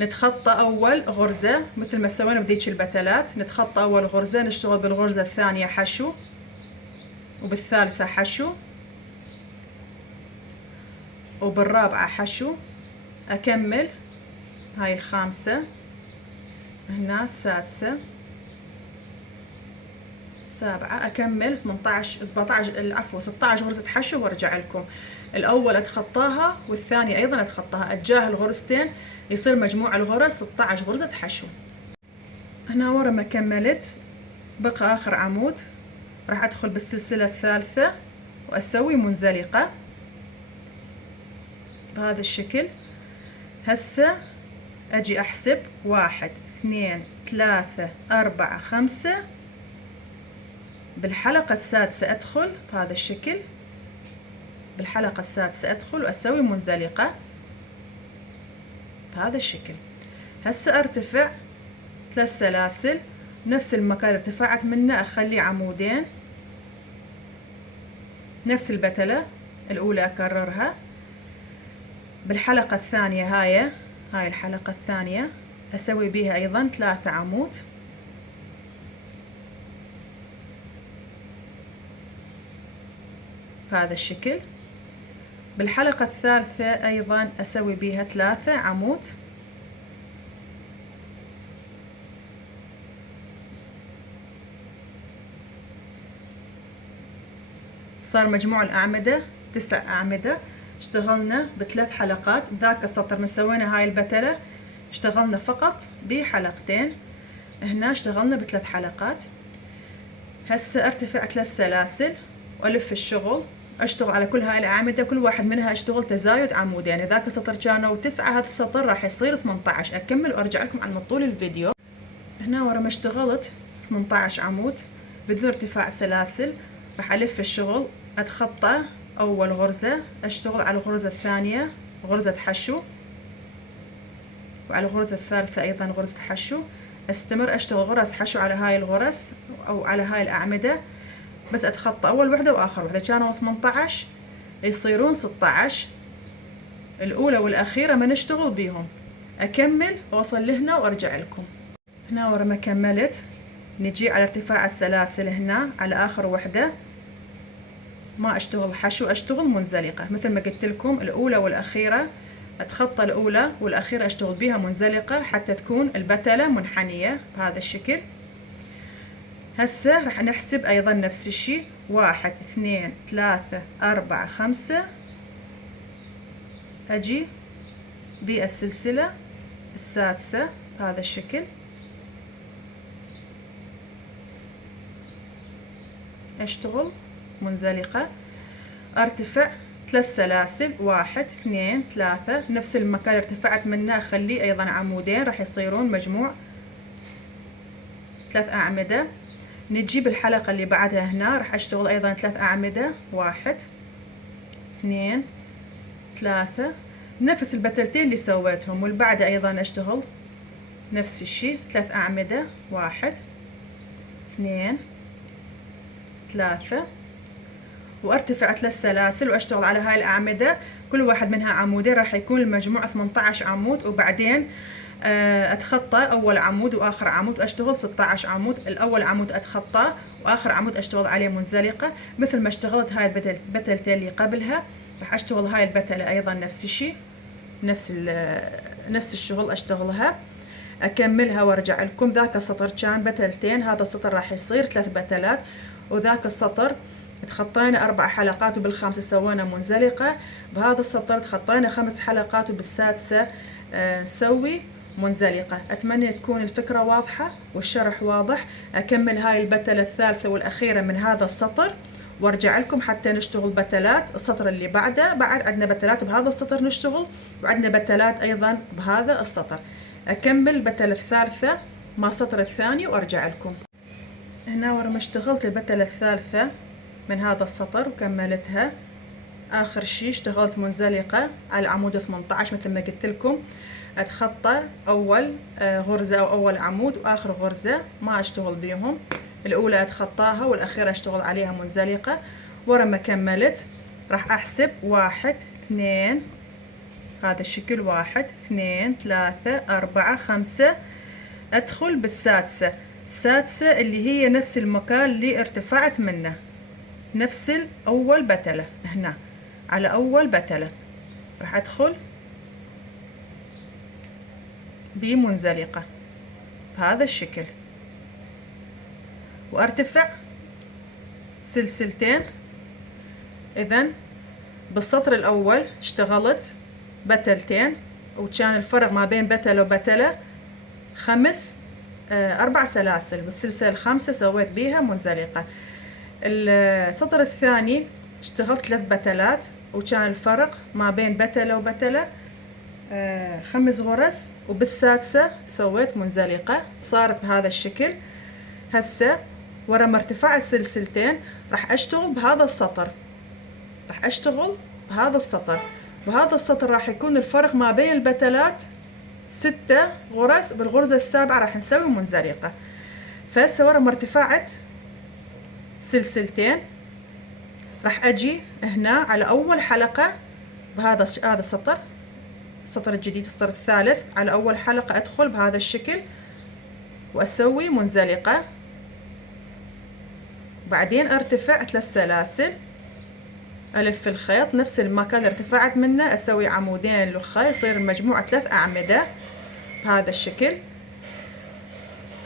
نتخطى أول غرزة مثل ما سوينا بذيك البتلات، نتخطى أول غرزة، نشتغل بالغرزة الثانية حشو، وبالثالثة حشو، وبالرابعة حشو. أكمل هاي الخامسة، هنا السادسة، السابعة، أكمل 18 17 عفوا 16 غرزة حشو وارجع لكم. الأول أتخطاها والثاني أيضا أتخطاها، أتجاهل غرزتين، يصير مجموع الغرز 16 غرزة حشو. هنا ورا ما كملت بقى آخر عمود، راح أدخل بالسلسلة الثالثة وأسوي منزلقة بهذا الشكل. هسه أجي أحسب 1 2 3 4 5. بالحلقة السادسة أدخل بهذا الشكل، بالحلقة السادسة أدخل وأسوي منزلقة بهذا الشكل. هسه أرتفع 3 سلاسل، نفس المكان اللي ارتفعت منه أخلي عمودين، نفس البتلة الأولى أكررها. بالحلقة الثانية هاي الحلقة الثانية أسوي بيها أيضا 3 عمود بهذا الشكل. بالحلقة الثالثة أيضا أسوي بيها 3 عمود. صار مجموع الأعمدة 9 أعمدة. اشتغلنا ب3 حلقات. ذاك السطر من سوينا هاي البتلة اشتغلنا فقط بحلقتين، هنا اشتغلنا ب3 حلقات. هسه ارتفع 3 سلاسل والف الشغل، اشتغل على كل هاي الأعمدة، كل واحد منها اشتغل تزايد عمود. يعني ذاك السطر كانوا 9، هذا السطر راح يصير 18. اكمل وارجع لكم على طول الفيديو. هنا ورا ما اشتغلت 18 عمود بدون ارتفاع سلاسل، راح الف الشغل، اتخطى اول غرزة، اشتغل على الغرزة الثانية غرزة حشو، وعلى الغرزة الثالثة ايضا غرزة حشو. استمر اشتغل غرز حشو على هاي الغرز او على هاي الأعمدة، بس اتخطى اول وحدة واخر وحدة. كانوا 18 يصيرون 16، الاولى والاخيرة ما نشتغل بيهم. اكمل واوصل لهنا وارجع لكم. هنا ورا ما كملت نجي على ارتفاع السلاسل، هنا على اخر وحدة ما اشتغل حشو، اشتغل منزلقة مثل ما قلت لكم. الاولى والاخيرة اتخطى الاولى والاخيرة اشتغل بيها منزلقة حتى تكون البتلة منحنية بهذا الشكل. هسه راح نحسب ايضا نفس الشي، 1 2 3 4 5. اجي بالسلسلة السادسة بهذا الشكل، اشتغل منزلقة، ارتفع 3 سلاسل، 1 2 3. نفس المكان اللي ارتفعت منه اخليه ايضا عمودين، راح يصيرون مجموع 3 أعمدة. نجيب الحلقة اللي بعدها، هنا راح اشتغل ايضا 3 أعمدة، 1 2 3، نفس البتلتين اللي سويتهم. والبعد ايضا اشتغل نفس الشي 3 أعمدة، 1 2 3، وارتفع 3 سلاسل واشتغل على هاي الأعمدة كل واحد منها عمودين، راح يكون المجموع 18 عمود. وبعدين اتخطى اول عمود واخر عمود، اشتغل 16 عمود. الاول عمود اتخطاه واخر عمود اشتغل عليه منزلقة مثل ما اشتغلت هاي البتلتين اللي قبلها. راح اشتغل هاي البتلة ايضا نفس الشيء، نفس الشغل اشتغلها. اكملها وارجع لكم. ذاك السطر كان بتلتين، هذا السطر راح يصير 3 بتلات. وذاك السطر تخطينا 4 حلقات وبالخامسة سوينا منزلقة. بهذا السطر تخطينا 5 حلقات وبالسادسة نسوي منزلقة. أتمنى تكون الفكرة واضحة والشرح واضح. أكمل هاي البتلة الثالثة والأخيرة من هذا السطر وارجع لكم حتى نشتغل بتلات السطر اللي بعده. بعد عندنا بتلات بهذا السطر نشتغل، وعندنا بتلات أيضا بهذا السطر. أكمل البتلة الثالثة مع السطر الثاني وارجع لكم. هنا ورا ما اشتغلت البتلة الثالثة من هذا السطر وكملتها، آخر شي اشتغلت منزلقة على العمود 18 مثل ما قلت لكم. اتخطى اول غرزة او اول عمود واخر غرزة ما اشتغل بيهم، الاولى اتخطاها والاخيرة اشتغل عليها منزلقة. ورا ما كملت راح احسب 1 2 هذا الشكل، 1 2 3 4 5. ادخل بالسادسة، السادسة اللي هي نفس المكان اللي ارتفعت منه، نفس اول بتلة هنا على اول بتلة راح ادخل بمنزلقة بهذا الشكل وارتفع سلسلتين. اذن بالسطر الاول اشتغلت بتلتين وكان الفرق ما بين بتلة وبتلة 4 سلاسل، بالسلسلة الخامسة سويت بيها منزلقة. السطر الثاني اشتغلت 3 بتلات، وكان الفرق ما بين بتلة وبتلة 5 غرز، وبالسادسة سويت منزلقة، صارت بهذا الشكل. هسه ورا ما ارتفاع السلسلتين راح اشتغل بهذا السطر، راح اشتغل بهذا السطر. بهذا السطر راح يكون الفرق ما بين البتلات 6 غرز، وبالغرزة السابعة راح نسوي منزلقة. فهسه ورا ما ارتفعت سلسلتين راح اجي هنا على اول حلقة بهذا السطر، السطر الجديد السطر الثالث، على اول حلقة ادخل بهذا الشكل واسوي منزلقة. بعدين ارتفع 3 سلاسل، الف الخيط نفس المكان اللي ارتفعت منه، اسوي عمودين لخاء يصير المجموع 3 اعمدة بهذا الشكل.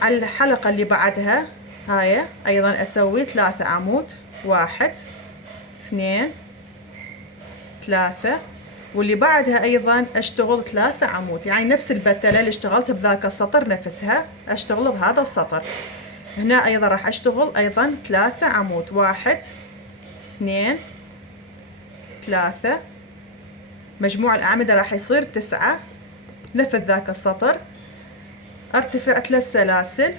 على الحلقة اللي بعدها هاي ايضا اسوي 3 عمود، 1 2 3، واللي بعدها ايضا اشتغل 3 عمود، يعني نفس البتلة اللي اشتغلتها بذاك السطر نفسها اشتغل بهذا السطر. هنا ايضا راح اشتغل ايضا 3 عمود، 1 2 3، مجموع الاعمدة راح يصير 9 نفس ذاك السطر. ارتفع 3 سلاسل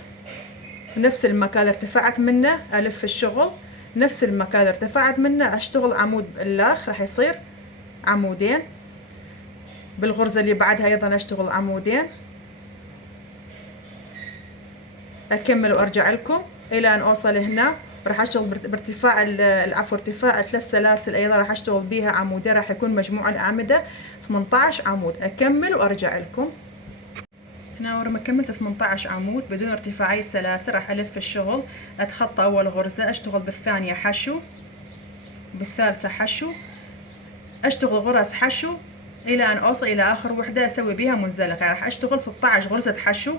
بنفس المكان اللي ارتفعت منه، الف الشغل نفس المكان اللي ارتفعت منه، اشتغل عمود الاخ راح يصير عمودين. بالغرزة اللي بعدها ايضا اشتغل عمودين، اكمل وارجع لكم الى ان اوصل هنا. راح اشتغل بارتفاع ارتفاع 3 سلاسل ايضا راح اشتغل بيها عمودين، راح يكون مجموع الاعمدة 18 عمود. اكمل وارجع لكم. هنا ورا ما كملت 18 عمود بدون ارتفاعي سلاسل راح الف الشغل، اتخطى اول غرزة، اشتغل بالثانية حشو، بالثالثة حشو، اشتغل غرز حشو الى ان اوصل الى اخر وحدة اسوي بيها منزلقة. راح اشتغل 16 غرزة حشو،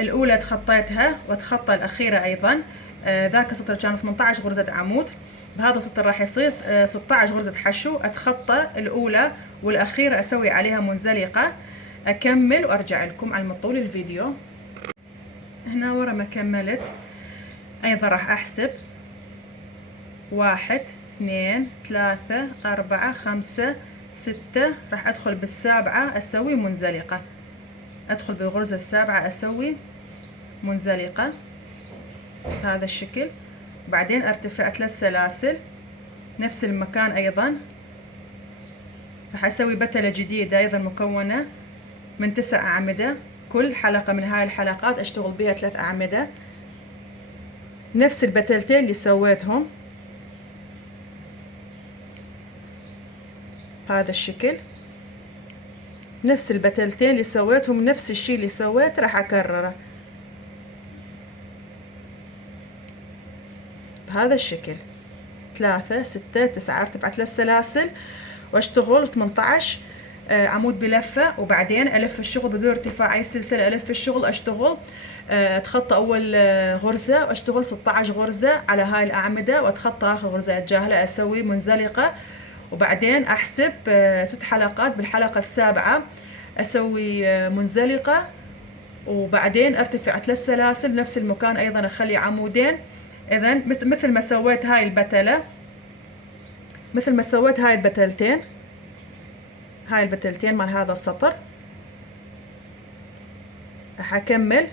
الاولى تخطيتها واتخطى الاخيرة ايضا. ذاك السطر كان 18 غرزة عمود، بهذا السطر راح يصير 16 غرزة حشو، اتخطى الاولى والاخيرة اسوي عليها منزلقة. اكمل وارجع لكم على طول الفيديو. هنا ورا ما كملت ايضا راح احسب 1 2 3 4 5 6، راح ادخل بالسابعة اسوي منزلقة، ادخل بالغرزة السابعة اسوي منزلقة بهذا الشكل. بعدين ارتفع 3 سلاسل نفس المكان ايضا، راح اسوي بتلة جديدة ايضا مكونة من 9 اعمدة، كل حلقة من هاي الحلقات اشتغل بها 3 اعمدة، نفس البتلتين اللي سويتهم هذا الشكل، نفس البتلتين اللي سويتهم نفس الشي اللي سويت راح اكرره بهذا الشكل. 3 6 9، ارتفع 3 سلاسل واشتغل 18 عمود بلفة، وبعدين الف الشغل بدون ارتفاع اي سلسلة، الف الشغل اشتغل اتخطى اول غرزة واشتغل 16 غرزة على هاي الاعمدة، واتخطى اخر غرزة اتجاهلها اسوي منزلقة. وبعدين احسب 6 حلقات، بالحلقة السابعة اسوي منزلقة، وبعدين ارتفع 3 سلاسل نفس المكان ايضا اخلي عمودين. اذا مثل ما سويت هاي البتلة، مثل ما سويت هاي البتلتين، هاي البتلتين مال هذا السطر، راح اكمل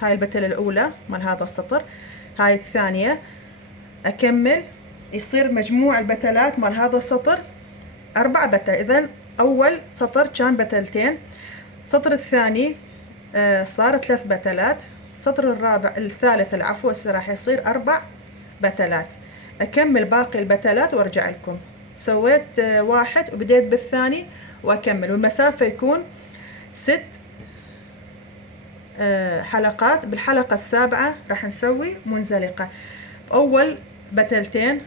هاي البتلة الاولى مال هذا السطر، هاي الثانية اكمل، يصير مجموع البتلات مال هذا السطر 4 بتل. اذا اول سطر كان بتلتين، السطر الثاني صار 3 بتلات، السطر الرابع الثالث العفو راح يصير 4 بتلات. اكمل باقي البتلات وارجع لكم. سويت 1 وبديت بالثاني واكمل، والمسافة يكون 6 حلقات. بالحلقة السابعة راح نسوي منزلقة. بأول بتلتين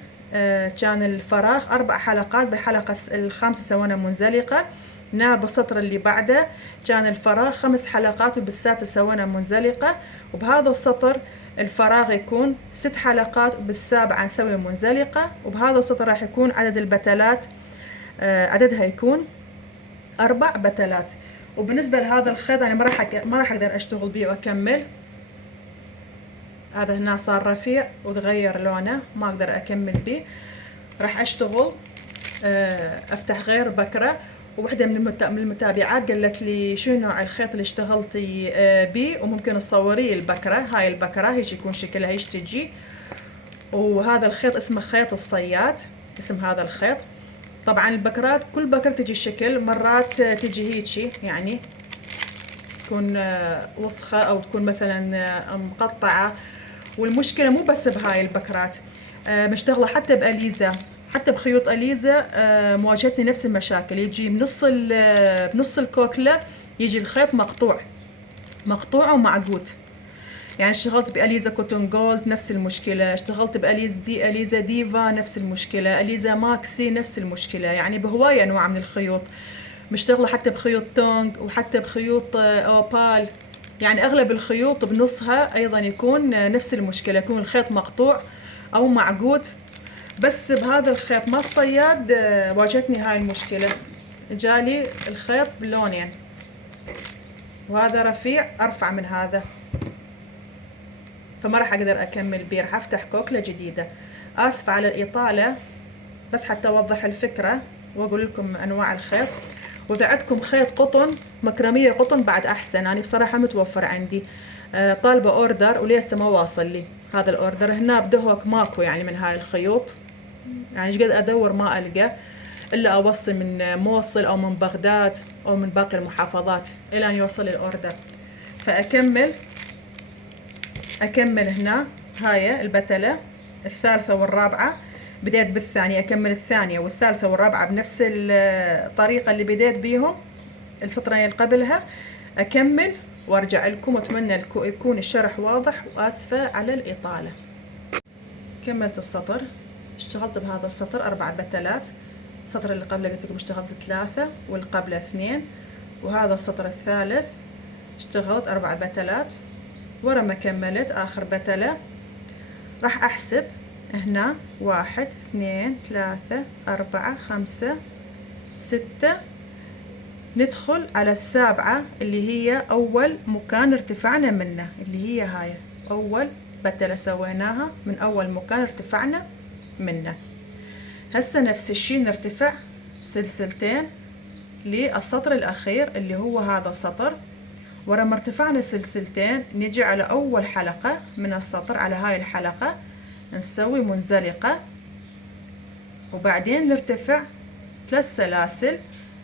كان الفراغ 4 حلقات، بالحلقة الخامسة سوينا منزلقة. هنا بالسطر اللي بعده كان الفراغ 5 حلقات، وبالسادسة سوينا منزلقة. وبهذا السطر الفراغ يكون 6 حلقات، وبالسابعة نسوي منزلقة. وبهذا السطر راح يكون عدد البتلات عددها يكون 4 بتلات. وبالنسبة لهذا الخيط أنا ما راح أقدر أشتغل بيه وأكمل، هذا هنا صار رفيع وتغير لونه، ما اقدر اكمل به. راح اشتغل افتح غير بكرة. ووحدة من المتابعات قالت لي شو نوع الخيط اللي اشتغلتي بيه، وممكن تصوري البكرة. هاي البكرة هيك يكون شكلها، هيك تجي. وهذا الخيط اسمه خيط الصياد، اسم هذا الخيط. طبعا البكرات كل بكرة تجي شكل، مرات تجي هيجي يعني تكون وسخة او تكون مثلا مقطعة. والمشكلة مو بس بهاي البكرات، مشتغلة حتى بأليزا، حتى بخيوط أليزا مواجهتني نفس المشاكل. يجي بنص الكوكلة يجي الخيط مقطوع ومعقود. يعني اشتغلت بأليزا كوتون جولد نفس المشكلة، اشتغلت أليزا ديفا نفس المشكلة، أليزا ماكسي نفس المشكلة. يعني بهواية أنواع من الخيوط، مشتغلة حتى بخيوط تونغ وحتى بخيوط أوبال. يعني أغلب الخيوط بنصها أيضا يكون نفس المشكلة، يكون الخيط مقطوع أو معقود. بس بهذا الخيط ما الصياد واجهتني هاي المشكلة، جالي الخيط بلونين، وهذا رفيع أرفع من هذا، فما راح أقدر أكمل بيه، راح أفتح كوكلة جديدة. آسفة على الإطالة، بس حتى أوضح الفكرة وأقول لكم أنواع الخيط. وإذا عندكم خيط قطن، مكرمية قطن بعد أحسن. أنا بصراحة متوفر عندي، طالبة أوردر ولسه ما واصل لي هذا الأوردر. هنا بدهوك ماكو يعني من هاي الخيوط، يعني ايش قد أدور ما ألقى إلا أوصل من موصل أو من بغداد أو من باقي المحافظات إلى أن يوصل الأوردر. فأكمل هنا هاي البتلة الثالثة والرابعة. بديت بالثانية، أكمل الثانية والثالثة والرابعة بنفس الطريقة اللي بديت بيهم السطرين اللي قبلها. أكمل وأرجع لكم، وأتمنى يكون الشرح واضح، وآسفة على الإطالة. كملت السطر، اشتغلت بهذا السطر 4 بتلات. السطر اللي قبله قلت لكم اشتغلت 3 واللي قبله 2، وهذا السطر الثالث اشتغلت 4 بتلات. ورا ما كملت آخر بتلة راح أحسب هنا 1 2 3 4 5 6. ندخل على السابعة اللي هي أول مكان ارتفعنا منه، اللي هي هاي أول بتلة سويناها من أول مكان ارتفعنا منه. هسه نفس الشي نرتفع سلسلتين للسطر الأخير اللي هو هذا السطر. ورا ما ارتفعنا سلسلتين نجي على أول حلقة من السطر، على هاي الحلقة نسوي منزلقة، وبعدين نرتفع 3 سلاسل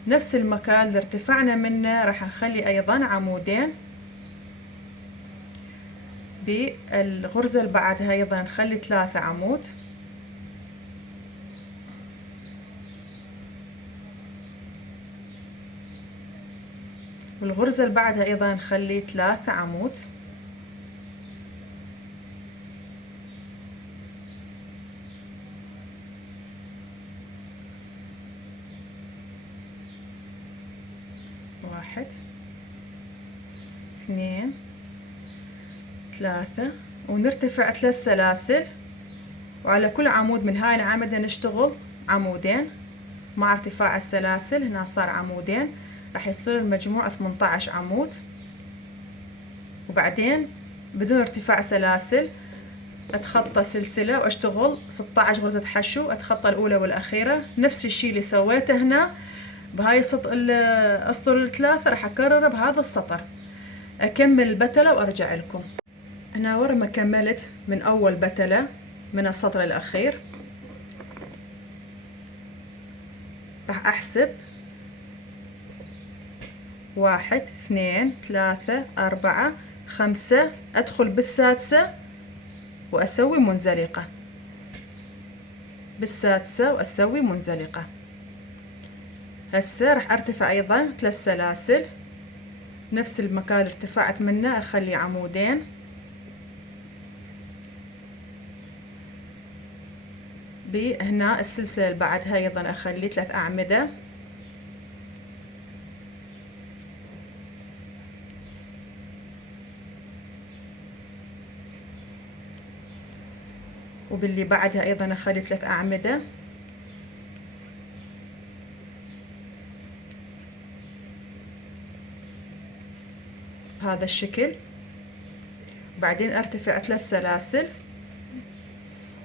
نفس المكان اللي ارتفعنا منه. راح نخلي أيضا عمودين بالغرزة اللي بعدها، أيضا نخلي 3 عمود، والغرزة اللي بعدها أيضا نخلي 3 عمود. واحد 2 3، ونرتفع 3 سلاسل، وعلى كل عمود من هاي الأعمدة نشتغل عمودين مع ارتفاع السلاسل. هنا صار عمودين، راح يصير المجموع 18 عمود. وبعدين بدون ارتفاع سلاسل اتخطى سلسلة واشتغل 16 غرزة حشو، اتخطى الأولى والأخيرة. نفس الشي اللي سويته هنا بهاي الأسطر الثلاثة راح أكرره بهذا السطر. أكمل البتلة وأرجع لكم. هنا ورا ما كملت من أول بتلة من السطر الأخير راح أحسب 1 2 3 4 5. أدخل بالسادسة وأسوي منزلقة، بالسادسة وأسوي منزلقة. هسه راح أرتفع أيضا 3 سلاسل نفس المكان اللي ارتفعت منه، أخلي عمودين، هنا السلسلة اللي بعدها أيضا أخلي 3 أعمدة، وباللي بعدها أيضا أخلي 3 أعمدة. بهذا الشكل. بعدين ارتفع 3 سلاسل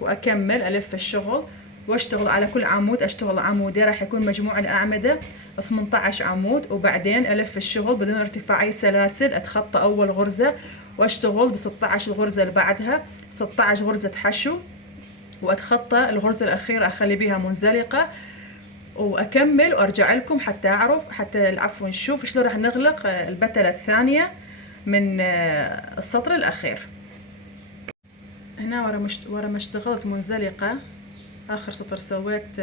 واكمل الف الشغل واشتغل على كل عمود، اشتغل عمودين، راح يكون مجموع الاعمده 18 عمود، وبعدين الف الشغل بدون ارتفاع اي سلاسل، اتخطى اول غرزه واشتغل ب 16 الغرزه اللي بعدها 16 غرزه حشو، واتخطى الغرزه الاخيره اخلي بيها منزلقه واكمل وارجع لكم حتى اعرف العفو نشوف شلون راح نغلق البتله الثانيه من السطر الاخير. هنا ورا ما اشتغلت منزلقه اخر سطر سويت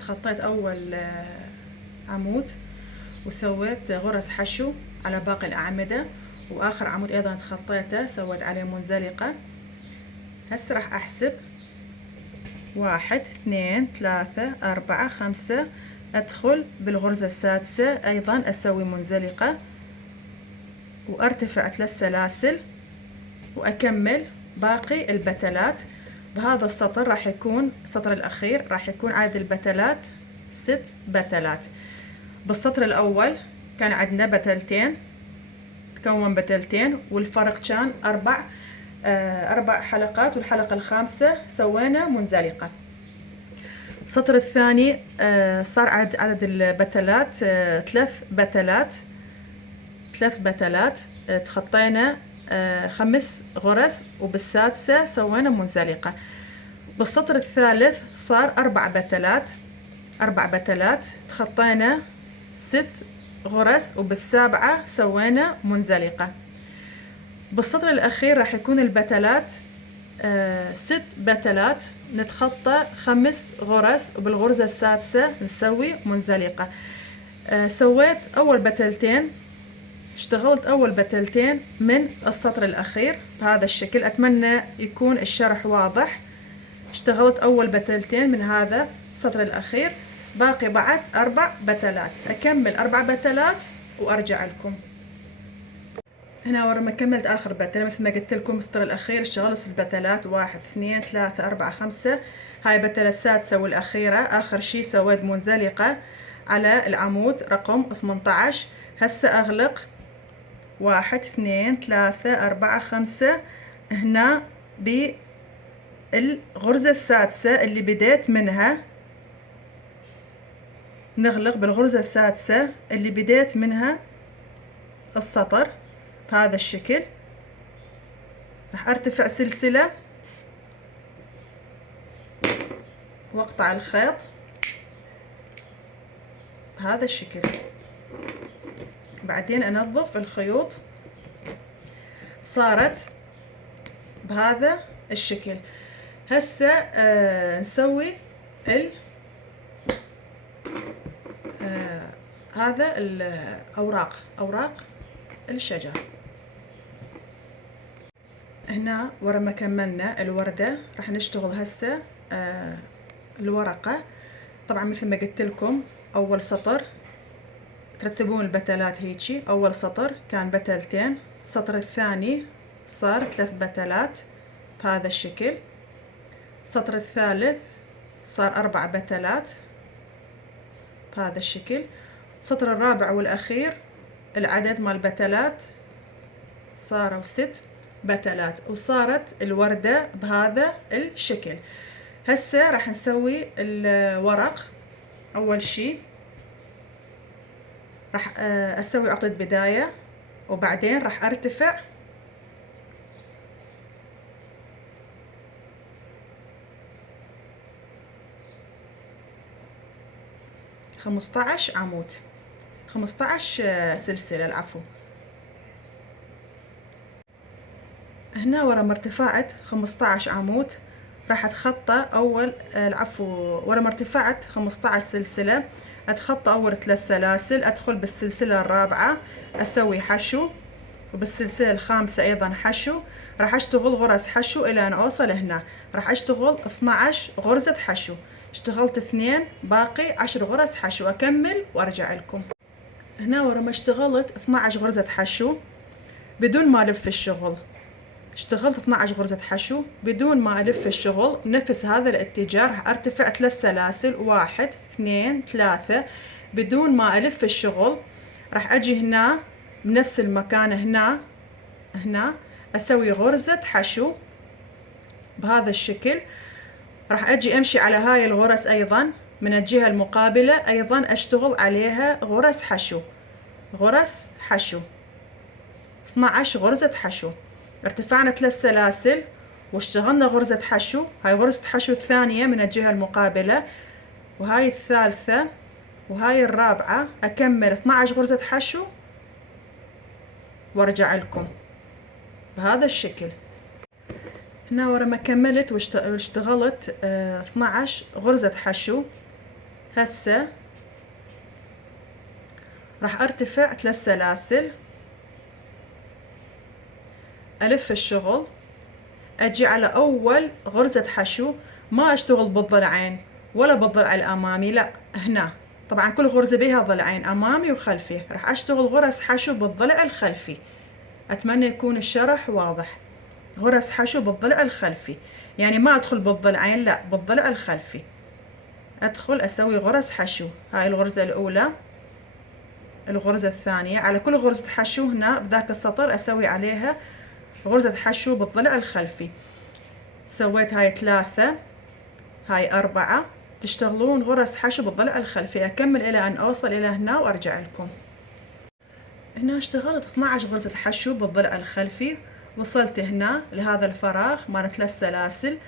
تخطيت اول عمود وسويت غرز حشو على باقي الاعمده، واخر عمود ايضا تخطيته سويت عليه منزلقه. هسه راح احسب 1 2 3 4 5 ادخل بالغرزه السادسه ايضا اسوي منزلقه وارتفع 3 سلاسل واكمل باقي البتلات. بهذا السطر راح يكون السطر الاخير راح يكون عدد البتلات 6 بتلات. بالسطر الاول كان عندنا بتلتين، تكون بتلتين والفرق كان 4 حلقات، والحلقة الخامسة سوينا منزلقة. السطر الثاني صار عدد البتلات 3 بتلات تخطينا 5 غرز وبالسادسة سوينا منزلقة. بالسطر الثالث صار 4 بتلات تخطينا 6 غرز وبالسابعة سوينا منزلقة. بالسطر الأخير راح يكون البتلات 6 بتلات نتخطى 5 غرز وبالغرزة السادسة نسوي منزلقة. سويت أول بتلتين، اشتغلت أول بتلتين من السطر الأخير بهذا الشكل، أتمنى يكون الشرح واضح. اشتغلت أول بتلتين من هذا السطر الأخير، باقي بعد 4 بتلات، أكمل 4 بتلات وأرجع لكم. هنا ورا ما كملت آخر بتلة مثل ما قلت لكم السطر الأخير اشتغلت 6 بتلات 1 2 3 4 5. هاي البتلة السادسة والأخيرة. آخر شي سويت منزلقة على العمود رقم 18. هسه أغلق 1 2 3 4 5 هنا بالغرزة السادسة اللي بديت منها، نغلق بالغرزة السادسة اللي بديت منها السطر بهذا الشكل. راح ارتفع سلسلة واقطع الخيط بهذا الشكل، بعدين انظف الخيوط صارت بهذا الشكل. هسه نسوي هذا اوراق الشجر. هنا ورا ما كملنا الوردة راح نشتغل هسه الورقة. طبعا مثل ما قلت لكم اول سطر ترتبون البتلات هيجي، اول سطر كان بتلتين، السطر الثاني صار 3 بتلات بهذا الشكل، السطر الثالث صار 4 بتلات بهذا الشكل، السطر الرابع والاخير العدد مال البتلات صاروا 6 بتلات وصارت الوردة بهذا الشكل. هسه راح نسوي الورق. اول شي راح اسوي عقدة بداية وبعدين راح ارتفع 15 عمود، 15 سلسلة العفو. هنا ورا ما ارتفعت 15 عمود راح اتخطى اول ورا ما ارتفعت 15 سلسلة اتخطى اول 3 سلاسل، ادخل بالسلسلة الرابعة اسوي حشو، وبالسلسلة الخامسة ايضا حشو. راح اشتغل غرز حشو الى ان اوصل هنا، راح اشتغل 12 غرزة حشو، اشتغلت 2 باقي 10 غرز حشو، اكمل وارجع لكم. هنا ورا ما اشتغلت 12 غرزة حشو بدون ما الف الشغل، اشتغلت 12 غرزة حشو بدون ما الف الشغل بنفس هذا الاتجاه. راح ارتفع 3 سلاسل 1 2 3 بدون ما الف الشغل. راح اجي هنا بنفس المكان هنا اسوي غرزة حشو بهذا الشكل. راح اجي امشي على هاي الغرز ايضا من الجهة المقابلة، ايضا اشتغل عليها غرز حشو، غرز حشو، 12 غرزة حشو. ارتفعنا 3 سلاسل واشتغلنا غرزة حشو، هاي غرزة حشو الثانية من الجهة المقابلة، وهاي الثالثة، وهاي الرابعة. اكمل 12 غرزة حشو وارجع لكم بهذا الشكل. هنا ورا ما كملت واشتغلت 12 غرزة حشو، هسه راح ارتفع 3 سلاسل، الف الشغل، اجي على اول غرزة حشو، ما اشتغل بالضلعين ولا بالضلع الامامي، لا، هنا طبعا كل غرزة بيها ضلعين امامي وخلفي، راح اشتغل غرز حشو بالضلع الخلفي. اتمنى يكون الشرح واضح. غرز حشو بالضلع الخلفي، يعني ما ادخل بالضلعين، لا، بالضلع الخلفي ادخل اسوي غرز حشو. هاي الغرزة الاولى، الغرزة الثانية، على كل غرزة حشو هنا بذاك السطر اسوي عليها غرزة حشو بالضلع الخلفي. سويت هاي 3، هاي 4، تشتغلون غرز حشو بالضلع الخلفي. اكمل الى ان اوصل الى هنا وارجع لكم. هنا اشتغلت 12 غرزة حشو بالضلع الخلفي، وصلت هنا لهذا الفراغ مال 3 سلاسل،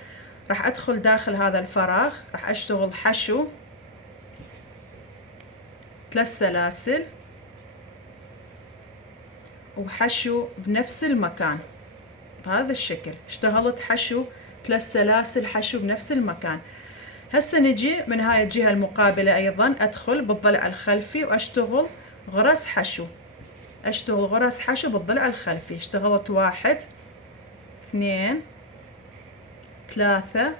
راح ادخل داخل هذا الفراغ، راح اشتغل حشو 3 سلاسل وحشو بنفس المكان بهذا الشكل. اشتغلت حشو 3 سلاسل حشو بنفس المكان. هسه نجي من هاي الجهة المقابلة ايضا ادخل بالضلع الخلفي واشتغل غرز حشو، اشتغل غرز حشو بالضلع الخلفي. اشتغلت 1 2 3،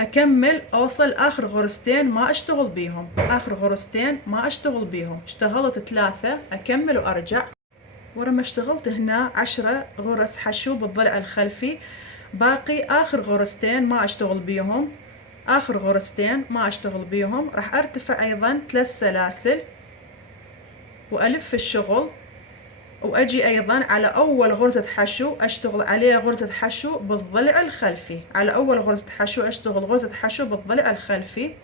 اكمل اوصل اخر غرزتين ما اشتغل بيهم، اخر غرزتين ما اشتغل بيهم. اشتغلت 3، اكمل وارجع. ورا ما اشتغلت هنا 10 غرز حشو بالضلع الخلفي، باقي اخر غرزتين ما اشتغل بيهم، اخر غرزتين ما اشتغل بيهم. راح ارتفع ايضا 3 سلاسل والف الشغل، واجي ايضا على اول غرزة حشو اشتغل عليها غرزة حشو بالضلع الخلفي، على اول غرزة حشو اشتغل غرزة حشو بالضلع الخلفي،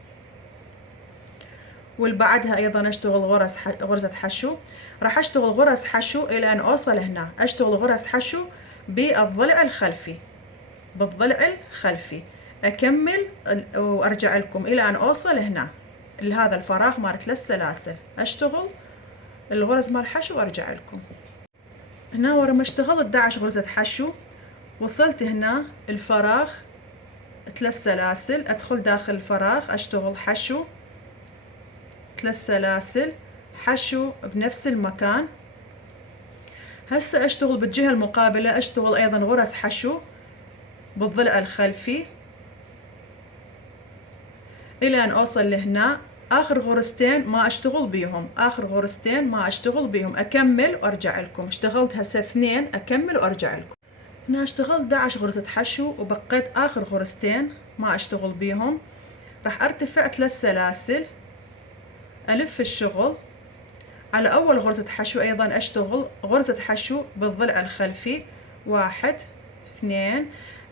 واللي بعدها ايضا اشتغل غرزة حشو. راح اشتغل غرز حشو الى ان اوصل هنا، اشتغل غرز حشو بالضلع الخلفي، بالضلع الخلفي. اكمل وارجع لكم الى ان اوصل هنا لهذا الفراغ مال 3 سلاسل، اشتغل الغرز مال حشو وارجع لكم. هنا ورا ما اشتغلت 11 غرزة حشو، وصلت هنا الفراغ 3 سلاسل، ادخل داخل الفراغ اشتغل حشو 3 سلاسل حشو بنفس المكان. هسه اشتغل بالجهة المقابلة، اشتغل ايضا غرز حشو بالضلع الخلفي الى ان اوصل لهنا. اخر غرزتين ما اشتغل بيهم، اخر غرزتين ما اشتغل بيهم. اكمل وارجع لكم. اشتغلت هسه 2، اكمل وارجع لكم. هنا اشتغلت 11 غرزة حشو وبقيت اخر غرزتين ما اشتغل بيهم. راح ارتفع 3 سلاسل، الف الشغل، على اول غرزة حشو ايضا اشتغل غرزة حشو بالضلع الخلفي 1 2،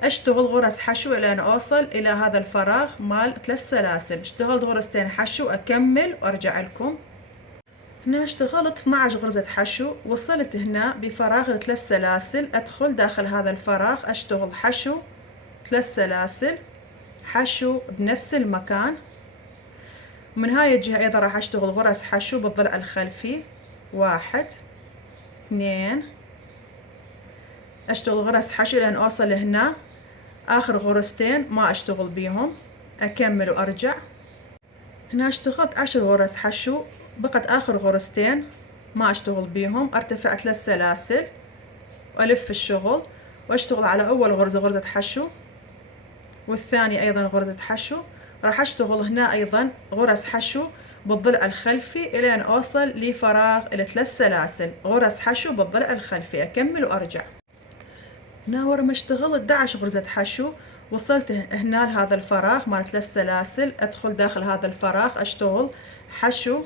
اشتغل غرز حشو الى ان اوصل الى هذا الفراغ مال 3 سلاسل. اشتغلت غرزتين حشو، اكمل وارجع لكم. هنا اشتغلت 12 غرزة حشو، وصلت هنا بفراغ 3 سلاسل، ادخل داخل هذا الفراغ اشتغل حشو 3 سلاسل حشو بنفس المكان. من هاي الجهة ايضا راح اشتغل غرز حشو بالضلع الخلفي 1 2، اشتغل غرز حشو لين اوصل هنا. اخر غرزتين ما اشتغل بيهم، اكمل وارجع. هنا اشتغلت 10 غرز حشو، بقت اخر غرزتين ما اشتغل بيهم. ارتفع 3 سلاسل والف الشغل، واشتغل على اول غرزة غرزة حشو، والثانية ايضا غرزة حشو. راح اشتغل هنا ايضا غرز حشو بالضلع الخلفي الى ان اوصل لفراغ 3 سلاسل، غرز حشو بالضلع الخلفي. اكمل وارجع. هنا ورا ما اشتغلت 11 غرزة حشو، وصلت هنا لهذا الفراغ مال 3 سلاسل، ادخل داخل هذا الفراغ اشتغل حشو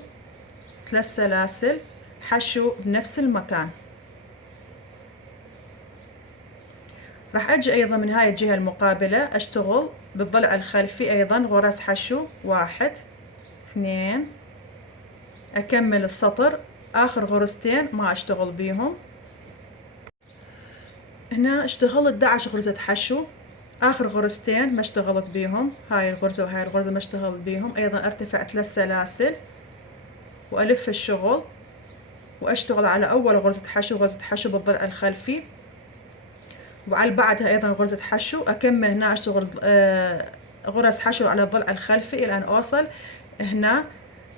3 سلاسل حشو بنفس المكان. راح اجي ايضا من هاي الجهة المقابلة اشتغل بالضلع الخلفي ايضا غرز حشو 1 2، اكمل السطر، اخر غرزتين ما اشتغل بيهم. هنا اشتغلت 11 غرزة حشو، اخر غرزتين ما اشتغلت بيهم، هاي الغرزة وهاي الغرزة ما اشتغلت بيهم. ايضا ارتفع 3 سلاسل والف الشغل واشتغل على اول غرزة حشو بالضلع الخلفي، وعلى بعدها ايضا غرزة حشو، اكمل هنا اشتغل غرز حشو على الضلع الخلفي الى ان اوصل هنا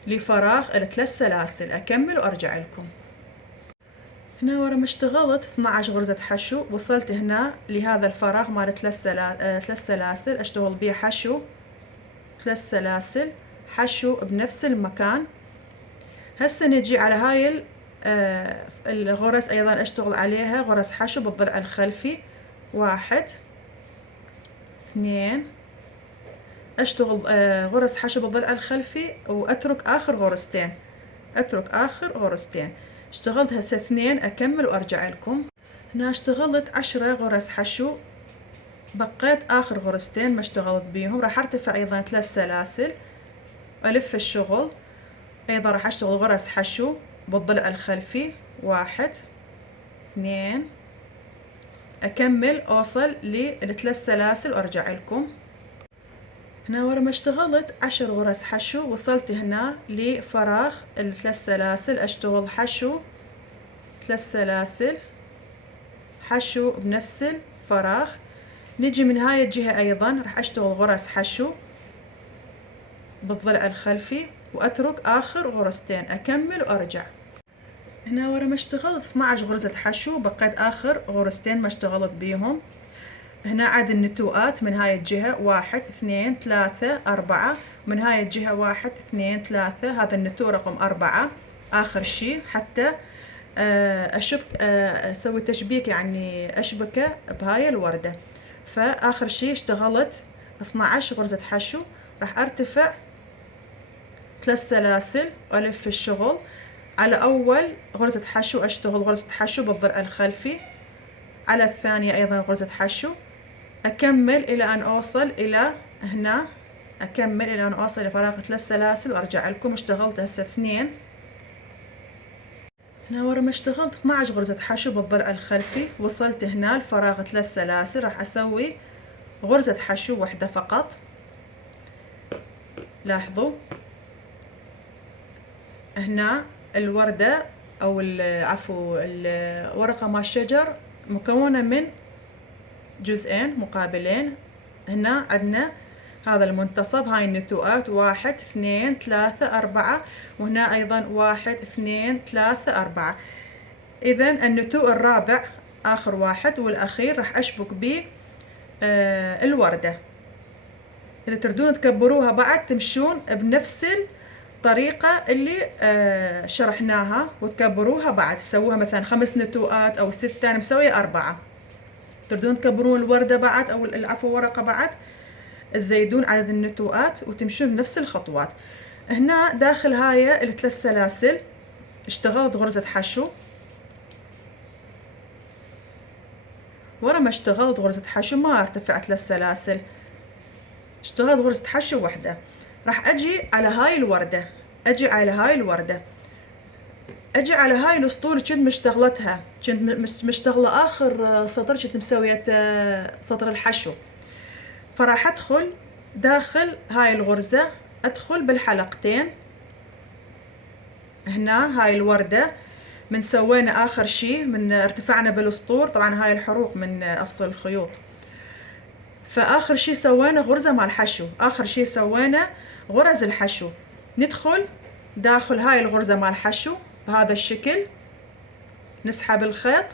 لفراغ ال3 سلاسل، اكمل وارجع لكم. هنا ورا ما اشتغلت 12 غرزة حشو وصلت هنا لهذا الفراغ مال 3 سلاسل، اشتغل بيه حشو 3 سلاسل حشو بنفس المكان. هسه نجي على هاي الغرز ايضا اشتغل عليها غرز حشو بالضلع الخلفي 1 2، اشتغل غرز حشو بالضلع الخلفي واترك اخر غرزتين، اشتغلت هسه 2، اكمل وارجع لكم. هنا اشتغلت 10 غرز حشو، بقيت اخر غرزتين ما اشتغلت بيهم. راح ارتفع ايضا 3 سلاسل والف الشغل، ايضا راح اشتغل غرز حشو بالضلع الخلفي 1 2، اكمل اوصل ل3 سلاسل وارجع لكم. هنا ورا ما اشتغلت 10 غرز حشو وصلت هنا لفراغ ال3 سلاسل، اشتغل حشو 3 سلاسل حشو بنفس الفراغ. نجي من هاي الجهة ايضا راح اشتغل غرز حشو بالضلع الخلفي واترك اخر غرزتين، اكمل وارجع. هنا ورا ما اشتغلت 12 غرزة حشو، بقيت اخر غرزتين ما اشتغلت بيهم. هنا عد النتوءات من هاي الجهة 1 2 3 4، من هاي الجهة 1 2 3، هذا النتوء رقم 4 آخر شي، حتى أسوي تشبيك يعني أشبكه بهاي الوردة. فآخر شي اشتغلت 12 غرزة حشو، راح أرتفع 3 سلاسل وألف الشغل على أول غرزة حشو، أشتغل غرزة حشو بالضلع الخلفي، على الثانية أيضا غرزة حشو، أكمل إلى أن أوصل إلى هنا، أكمل إلى أن أوصل لفراغ 3 سلاسل وأرجع لكم. اشتغلت هسه 2. هنا ورا ما اشتغلت 12 غرزة حشو بالضلع الخلفي وصلت هنا لفراغ 3 سلاسل، راح أسوي غرزة حشو واحدة فقط. لاحظوا هنا الوردة أو الورقة مال الشجر مكونة من جزئين مقابلين. هنا عندنا هذا المنتصف، هاي النتوءات 1 2 3 4، وهنا أيضا 1 2 3 4. إذا النتوء الرابع آخر واحد والأخير راح أشبك به الوردة. إذا تردون تكبروها بعد تمشون بنفس الطريقة اللي شرحناها وتكبروها بعد، تسووها مثلا 5 نتوءات أو 6، أنا مسوية 4. تردون تكبرون الوردة بعد أو العفو ورقة بعد، تزيدون عدد النتوءات وتمشون بنفس الخطوات. هنا داخل هاي ال3 سلاسل اشتغلت غرزة حشو، ورا ما اشتغلت غرزة حشو ما ارتفع 3 سلاسل، اشتغلت غرزة حشو واحدة. راح اجي على هاي الوردة، اجي على هاي الاسطول كنت مشتغلتها، كنت مشتغلة اخر سطر، كنت مسوية سطر الحشو. فراح ادخل داخل هاي الغرزة، ادخل بالحلقتين. هنا هاي الوردة من سوينا اخر شي من ارتفعنا بالاسطول، طبعا هاي الحروق من افصل الخيوط. فاخر شي سوينا غرزة مع الحشو، اخر شي سوينا غرز الحشو. ندخل داخل هاي الغرزة مع الحشو بهذا الشكل، نسحب الخيط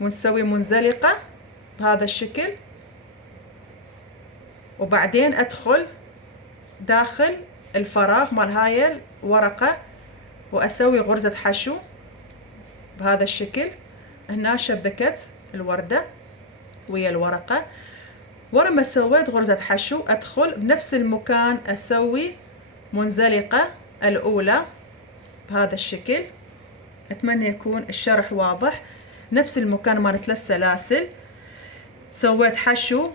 ونسوي منزلقة بهذا الشكل، وبعدين ادخل داخل الفراغ مال هاي الورقة واسوي غرزة حشو بهذا الشكل. هنا شبكت الوردة ويا الورقة. ورا ما سويت غرزة حشو ادخل بنفس المكان اسوي منزلقة الاولى بهذا الشكل. اتمنى يكون الشرح واضح. نفس المكان مال 3 سلاسل سويت حشو،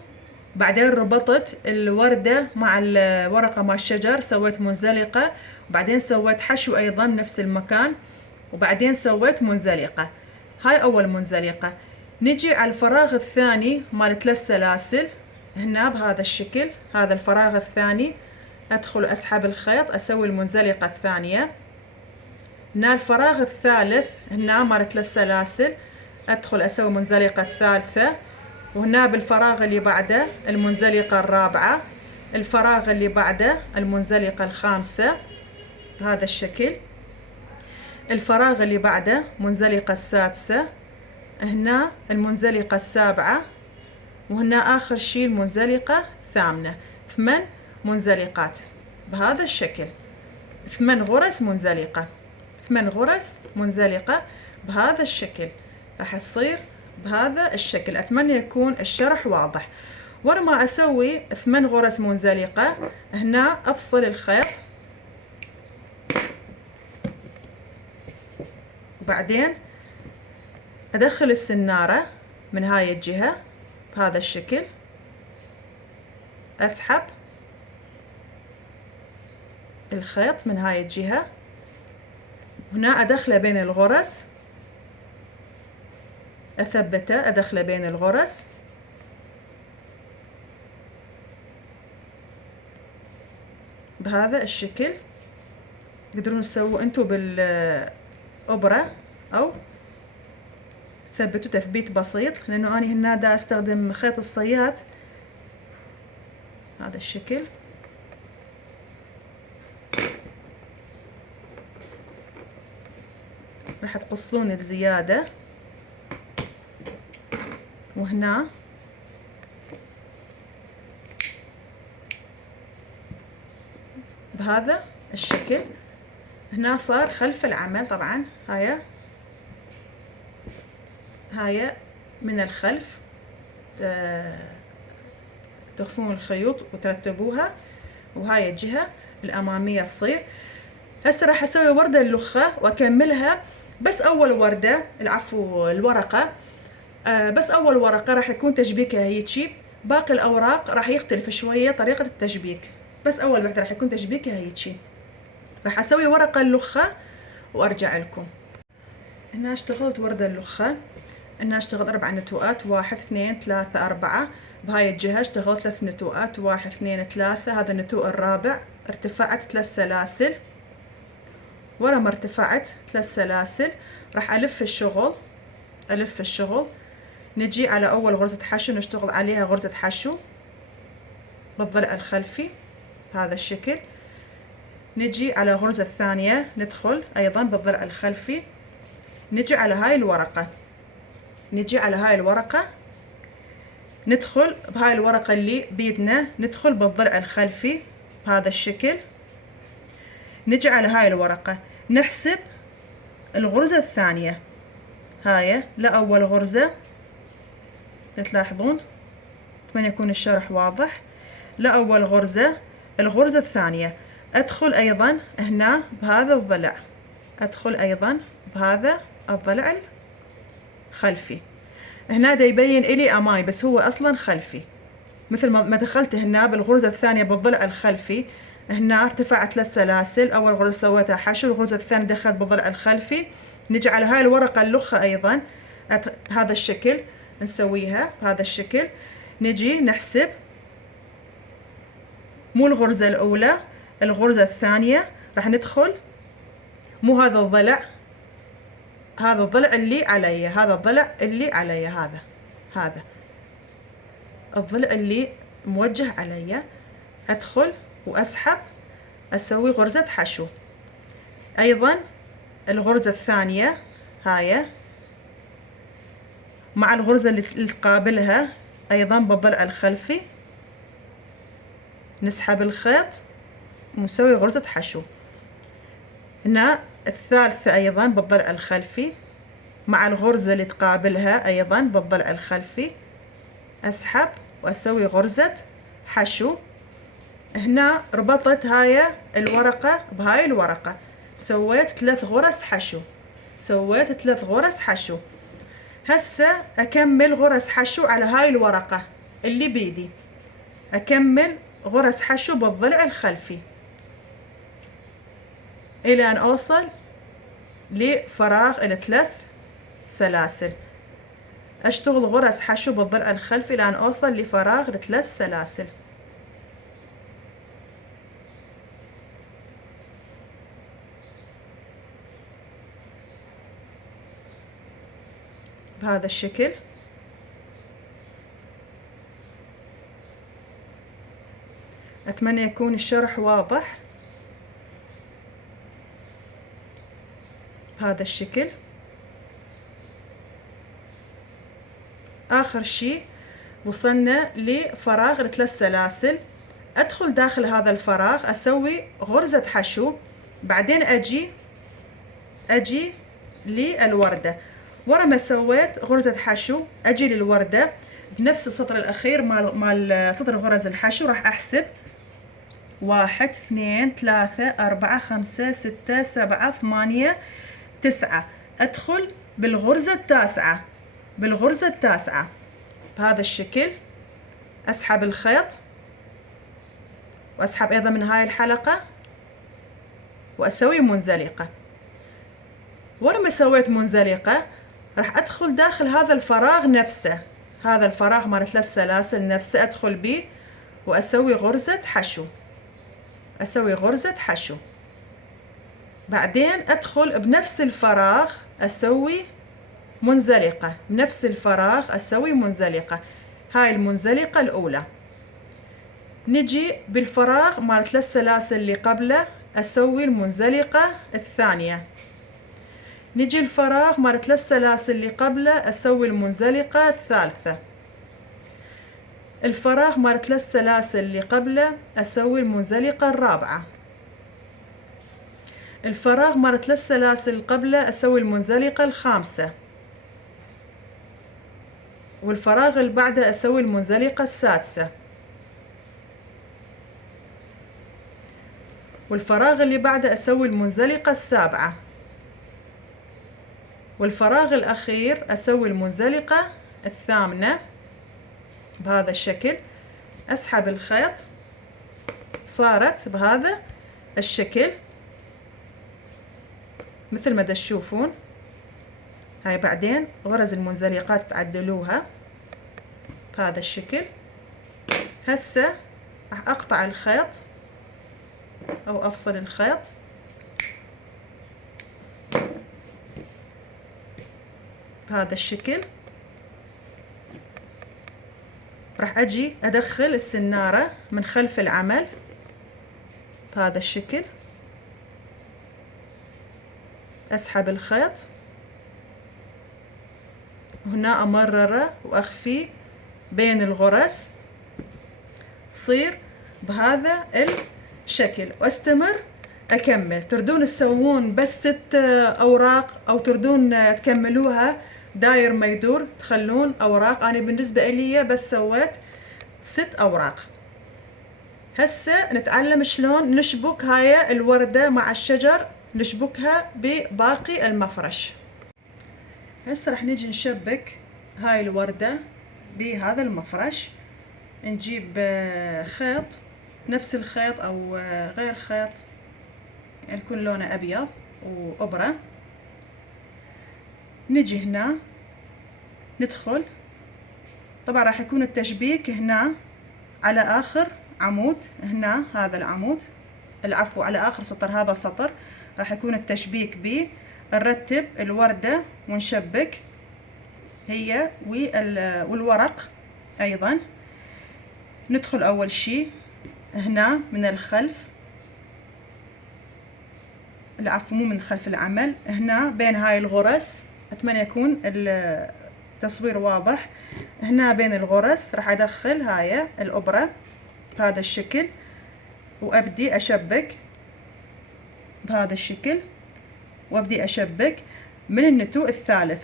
بعدين ربطت الوردة مع الورقة مع الشجر، سويت منزلقة، وبعدين سويت حشو أيضا نفس المكان، وبعدين سويت منزلقة. هاي أول منزلقة. نجي على الفراغ الثاني مال 3 سلاسل هنا بهذا الشكل، هذا الفراغ الثاني، أدخل أسحب الخيط أسوي المنزلقة الثانية. هنا الفراغ الثالث هنا مال 3 سلاسل، أدخل أسوي منزلقة الثالثة، وهنا بالفراغ اللي بعده المنزلقة الرابعة، الفراغ اللي بعده المنزلقة الخامسة بهذا الشكل، الفراغ اللي بعده منزلقة السادسة، هنا المنزلقة السابعة، وهنا آخر شي المنزلقة الثامنة. 8 منزلقات بهذا الشكل، 8 غرز منزلقة، 8 غرز منزلقة بهذا الشكل. راح تصير بهذا الشكل. أتمنى يكون الشرح واضح. ورا ما أسوي 8 غرز منزلقة هنا أفصل الخيط، وبعدين أدخل السنارة من هاي الجهة بهذا الشكل، أسحب الخيط من هاي الجهة، هنا أدخله بين الغرز، أثبته أدخله بين الغرز، بهذا الشكل. تقدرون تسووا انتو بالأبرة أو ثبتوا تثبيت بسيط، لأنه أنا هنا دا أستخدم خيط الصياد هذا الشكل. راح تقصون الزيادة، وهنا بهذا الشكل. هنا صار خلف العمل طبعا، هاي من الخلف تخفون الخيوط وترتبوها، وهاي الجهة الأمامية تصير. هسه راح أسوي وردة اللخة وأكملها. بس أول وردة العفو الورقة، بس أول ورقة راح يكون تشبيكها هيجي، باقي الأوراق راح يختلف شوية طريقة التشبيك، بس أول وحدة راح يكون تشبيكها هيجي. راح أسوي ورقة اللخة وأرجع لكم. هنا اشتغلت وردة اللخة، هنا اشتغلت 4 نتوءات، 1 2 3 4. بهاي الجهة اشتغلت 3 نتوءات، 1 2 3. هذا النتوء الرابع، ارتفعت 3 سلاسل. ورا ما ارتفعت 3 سلاسل راح ألف الشغل، نجي على أول غرزة حشو نشتغل عليها غرزة حشو بالضلع الخلفي بهذا الشكل. نجي على غرزة الثانية ندخل أيضا بالضلع الخلفي. نجي على هاي الورقة، ندخل بهاي الورقة اللي بيدنا، ندخل بالضلع الخلفي بهذا الشكل. نجي على هاي الورقة نحسب الغرزة الثانية، هاي لأول غرزة، تلاحظون، أتمنى يكون الشرح واضح. لأول غرزة، الغرزة الثانية أدخل أيضا هنا بهذا الضلع، أدخل أيضا بهذا الضلع الخلفي. هنا دا يبين إلي أمامي بس هو أصلا خلفي، مثل ما دخلت هنا بالغرزة الثانية بالضلع الخلفي. هنا ارتفعت 3 سلاسل، أول غرزة سويتها حشو، الغرزة الثانية دخلت بالضلع الخلفي. نجي على هاي الورقة اللخة أيضا هذا الشكل، نسويها بهذا الشكل. نجي نحسب مو الغرزة الأولى، الغرزة الثانية راح ندخل، مو هذا الضلع، هذا الضلع اللي علي، هذا الضلع اللي علي، هذا الضلع اللي موجه علي. أدخل وأسحب، أسوي غرزة حشو. أيضا الغرزة الثانية هاي مع الغرزة اللي تقابلها أيضا بالضلع الخلفي، نسحب الخيط ونسوي غرزة حشو. هنا الثالثة أيضا بالضلع الخلفي مع الغرزة اللي تقابلها أيضا بالضلع الخلفي، أسحب وأسوي غرزة حشو. هنا ربطت هاي الورقة بهاي الورقة، سويت 3 غرز حشو، هسه اكمل غرز حشو على هاي الورقة اللي بيدي، اكمل غرز حشو بالضلع الخلفي الى ان اوصل لفراغ ال3 سلاسل. اشتغل غرز حشو بالضلع الخلفي الى ان اوصل لفراغ ل3 سلاسل. بهذا الشكل. اتمنى يكون الشرح واضح. بهذا الشكل. آخر شي وصلنا لفراغ ل3 سلاسل. أدخل داخل هذا الفراغ أسوي غرزة حشو، بعدين أجي للوردة. ورا ما سويت غرزة حشو أجي للوردة بنفس السطر الأخير مال سطر غرز الحشو. راح أحسب 1 2 3 4 5 6 7 8 9. أدخل بالغرزة التاسعة بهذا الشكل. أسحب الخيط وأسحب أيضا من هاي الحلقة وأسوي منزلقة. ورا ما سويت منزلقة راح أدخل داخل هذا الفراغ نفسه، هذا الفراغ مال 3 سلاسل نفسه، أدخل بيه وأسوي غرزة حشو. بعدين أدخل بنفس الفراغ أسوي منزلقة، بنفس الفراغ أسوي منزلقة. هاي المنزلقة الأولى. نجي بالفراغ مال 3 سلاسل اللي قبله أسوي المنزلقة الثانية. نجي الفراغ مال 3 سلاسل اللي قبله أسوي المنزلقة الثالثة. الفراغ مال 3 سلاسل اللي قبله أسوي المنزلقة الرابعة. الفراغ مال 3 سلاسل اللي قبله أسوي المنزلقة الخامسة. والفراغ اللي بعده أسوي المنزلقة السادسة. والفراغ اللي بعده أسوي المنزلقة السابعة. والفراغ الأخير أسوي المنزلقة الثامنة بهذا الشكل. أسحب الخيط، صارت بهذا الشكل مثل ما تشوفون. هاي بعدين غرز المنزلقات تعدلوها بهذا الشكل. هسه راح أقطع الخيط أو أفصل الخيط. بهذا الشكل. راح أجي أدخل السنارة من خلف العمل بهذا الشكل. أسحب الخيط وهنا أمرره وأخفيه بين الغرز، تصير بهذا الشكل. وأستمر أكمل. تردون تسوون بس 6 أوراق أو تردون تكملوها داير ما يدور تخلون أوراق. أنا بالنسبة إلي بس سويت 6 أوراق. هسه نتعلم شلون نشبك هاي الوردة مع الشجر، نشبكها بباقي المفرش. هسه راح نجي نشبك هاي الوردة بهذا المفرش. نجيب خيط، نفس الخيط أو غير خيط، يعني يكون لونه أبيض، وإبرة. نجي هنا ندخل. طبعا راح يكون التشبيك هنا على آخر عمود، هنا هذا العمود، العفو على آخر سطر، هذا سطر راح يكون التشبيك به. نرتب الوردة ونشبك هي والورق أيضا. ندخل أول شي هنا من الخلف، العفو مو من خلف العمل، هنا بين هاي الغرز. أتمنى يكون التصوير واضح. هنا بين الغرز راح أدخل هاي الإبرة بهذا الشكل وأبدي أشبك بهذا الشكل، وأبدي أشبك من النتوء الثالث.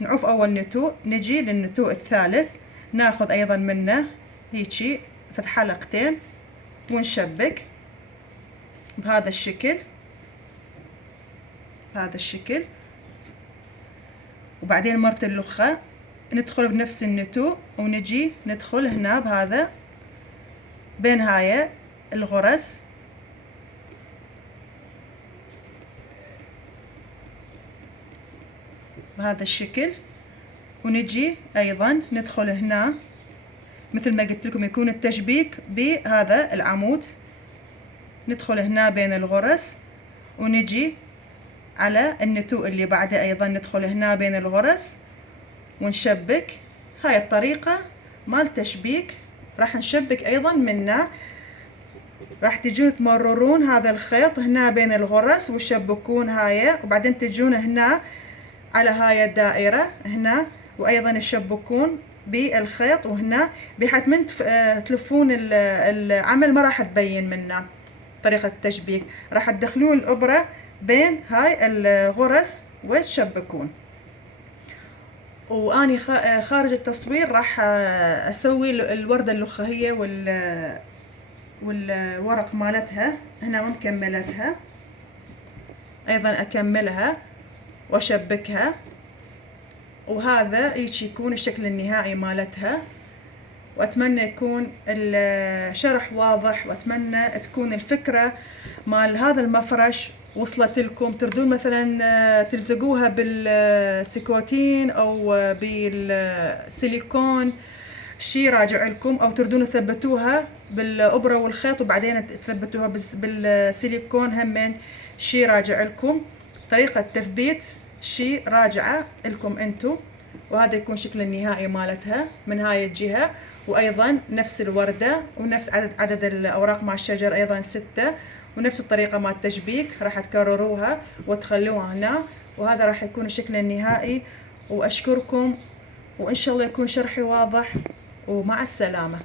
نعوف أول نتوء، نجي للنتوء الثالث، ناخذ أيضا منه هيجي في حلقتين ونشبك بهذا الشكل، بهذا الشكل. وبعدين مرة اللخة ندخل بنفس النتوء ونجي ندخل هنا بهذا بين هاي الغرز بهذا الشكل، ونجي ايضا ندخل هنا مثل ما قلت لكم يكون التشبيك بهذا العمود، ندخل هنا بين الغرز ونجي على النتوء اللي بعده ايضا ندخل هنا بين الغرز ونشبك. هاي الطريقة مال تشبيك راح نشبك ايضا منه، راح تجون تمررون هذا الخيط هنا بين الغرز وتشبكون هاي، وبعدين تجون هنا على هاي الدائرة هنا وايضا تشبكون بالخيط وهنا، بحيث من تلفون العمل ما راح تبين منه طريقة التشبيك، راح تدخلون الابرة بين هاي الغرز وتشبكون. واني خارج التصوير راح اسوي الوردة اللخهية والورق مالتها هنا ومكملتها ايضا اكملها واشبكها، وهذا هيك يكون الشكل النهائي مالتها. واتمنى يكون الشرح واضح، واتمنى تكون الفكرة مال هذا المفرش وصلت لكم، تردون مثلا تلزقوها بالسكوتين او بالسيليكون شي راجع لكم، او تردون تثبتوها بالابرة والخيط وبعدين تثبتوها بالسيليكون همين شي راجع لكم. طريقة تثبيت شي راجعة لكم انتو، وهذا يكون شكل النهائي مالتها من هاي الجهة. وايضا نفس الوردة ونفس عدد الاوراق مع الشجر ايضا 6، ونفس الطريقة مال التشبيك راح تكرروها وتخلوها هنا، وهذا راح يكون الشكل النهائي. واشكركم، وان شاء الله يكون شرحي واضح، ومع السلامة.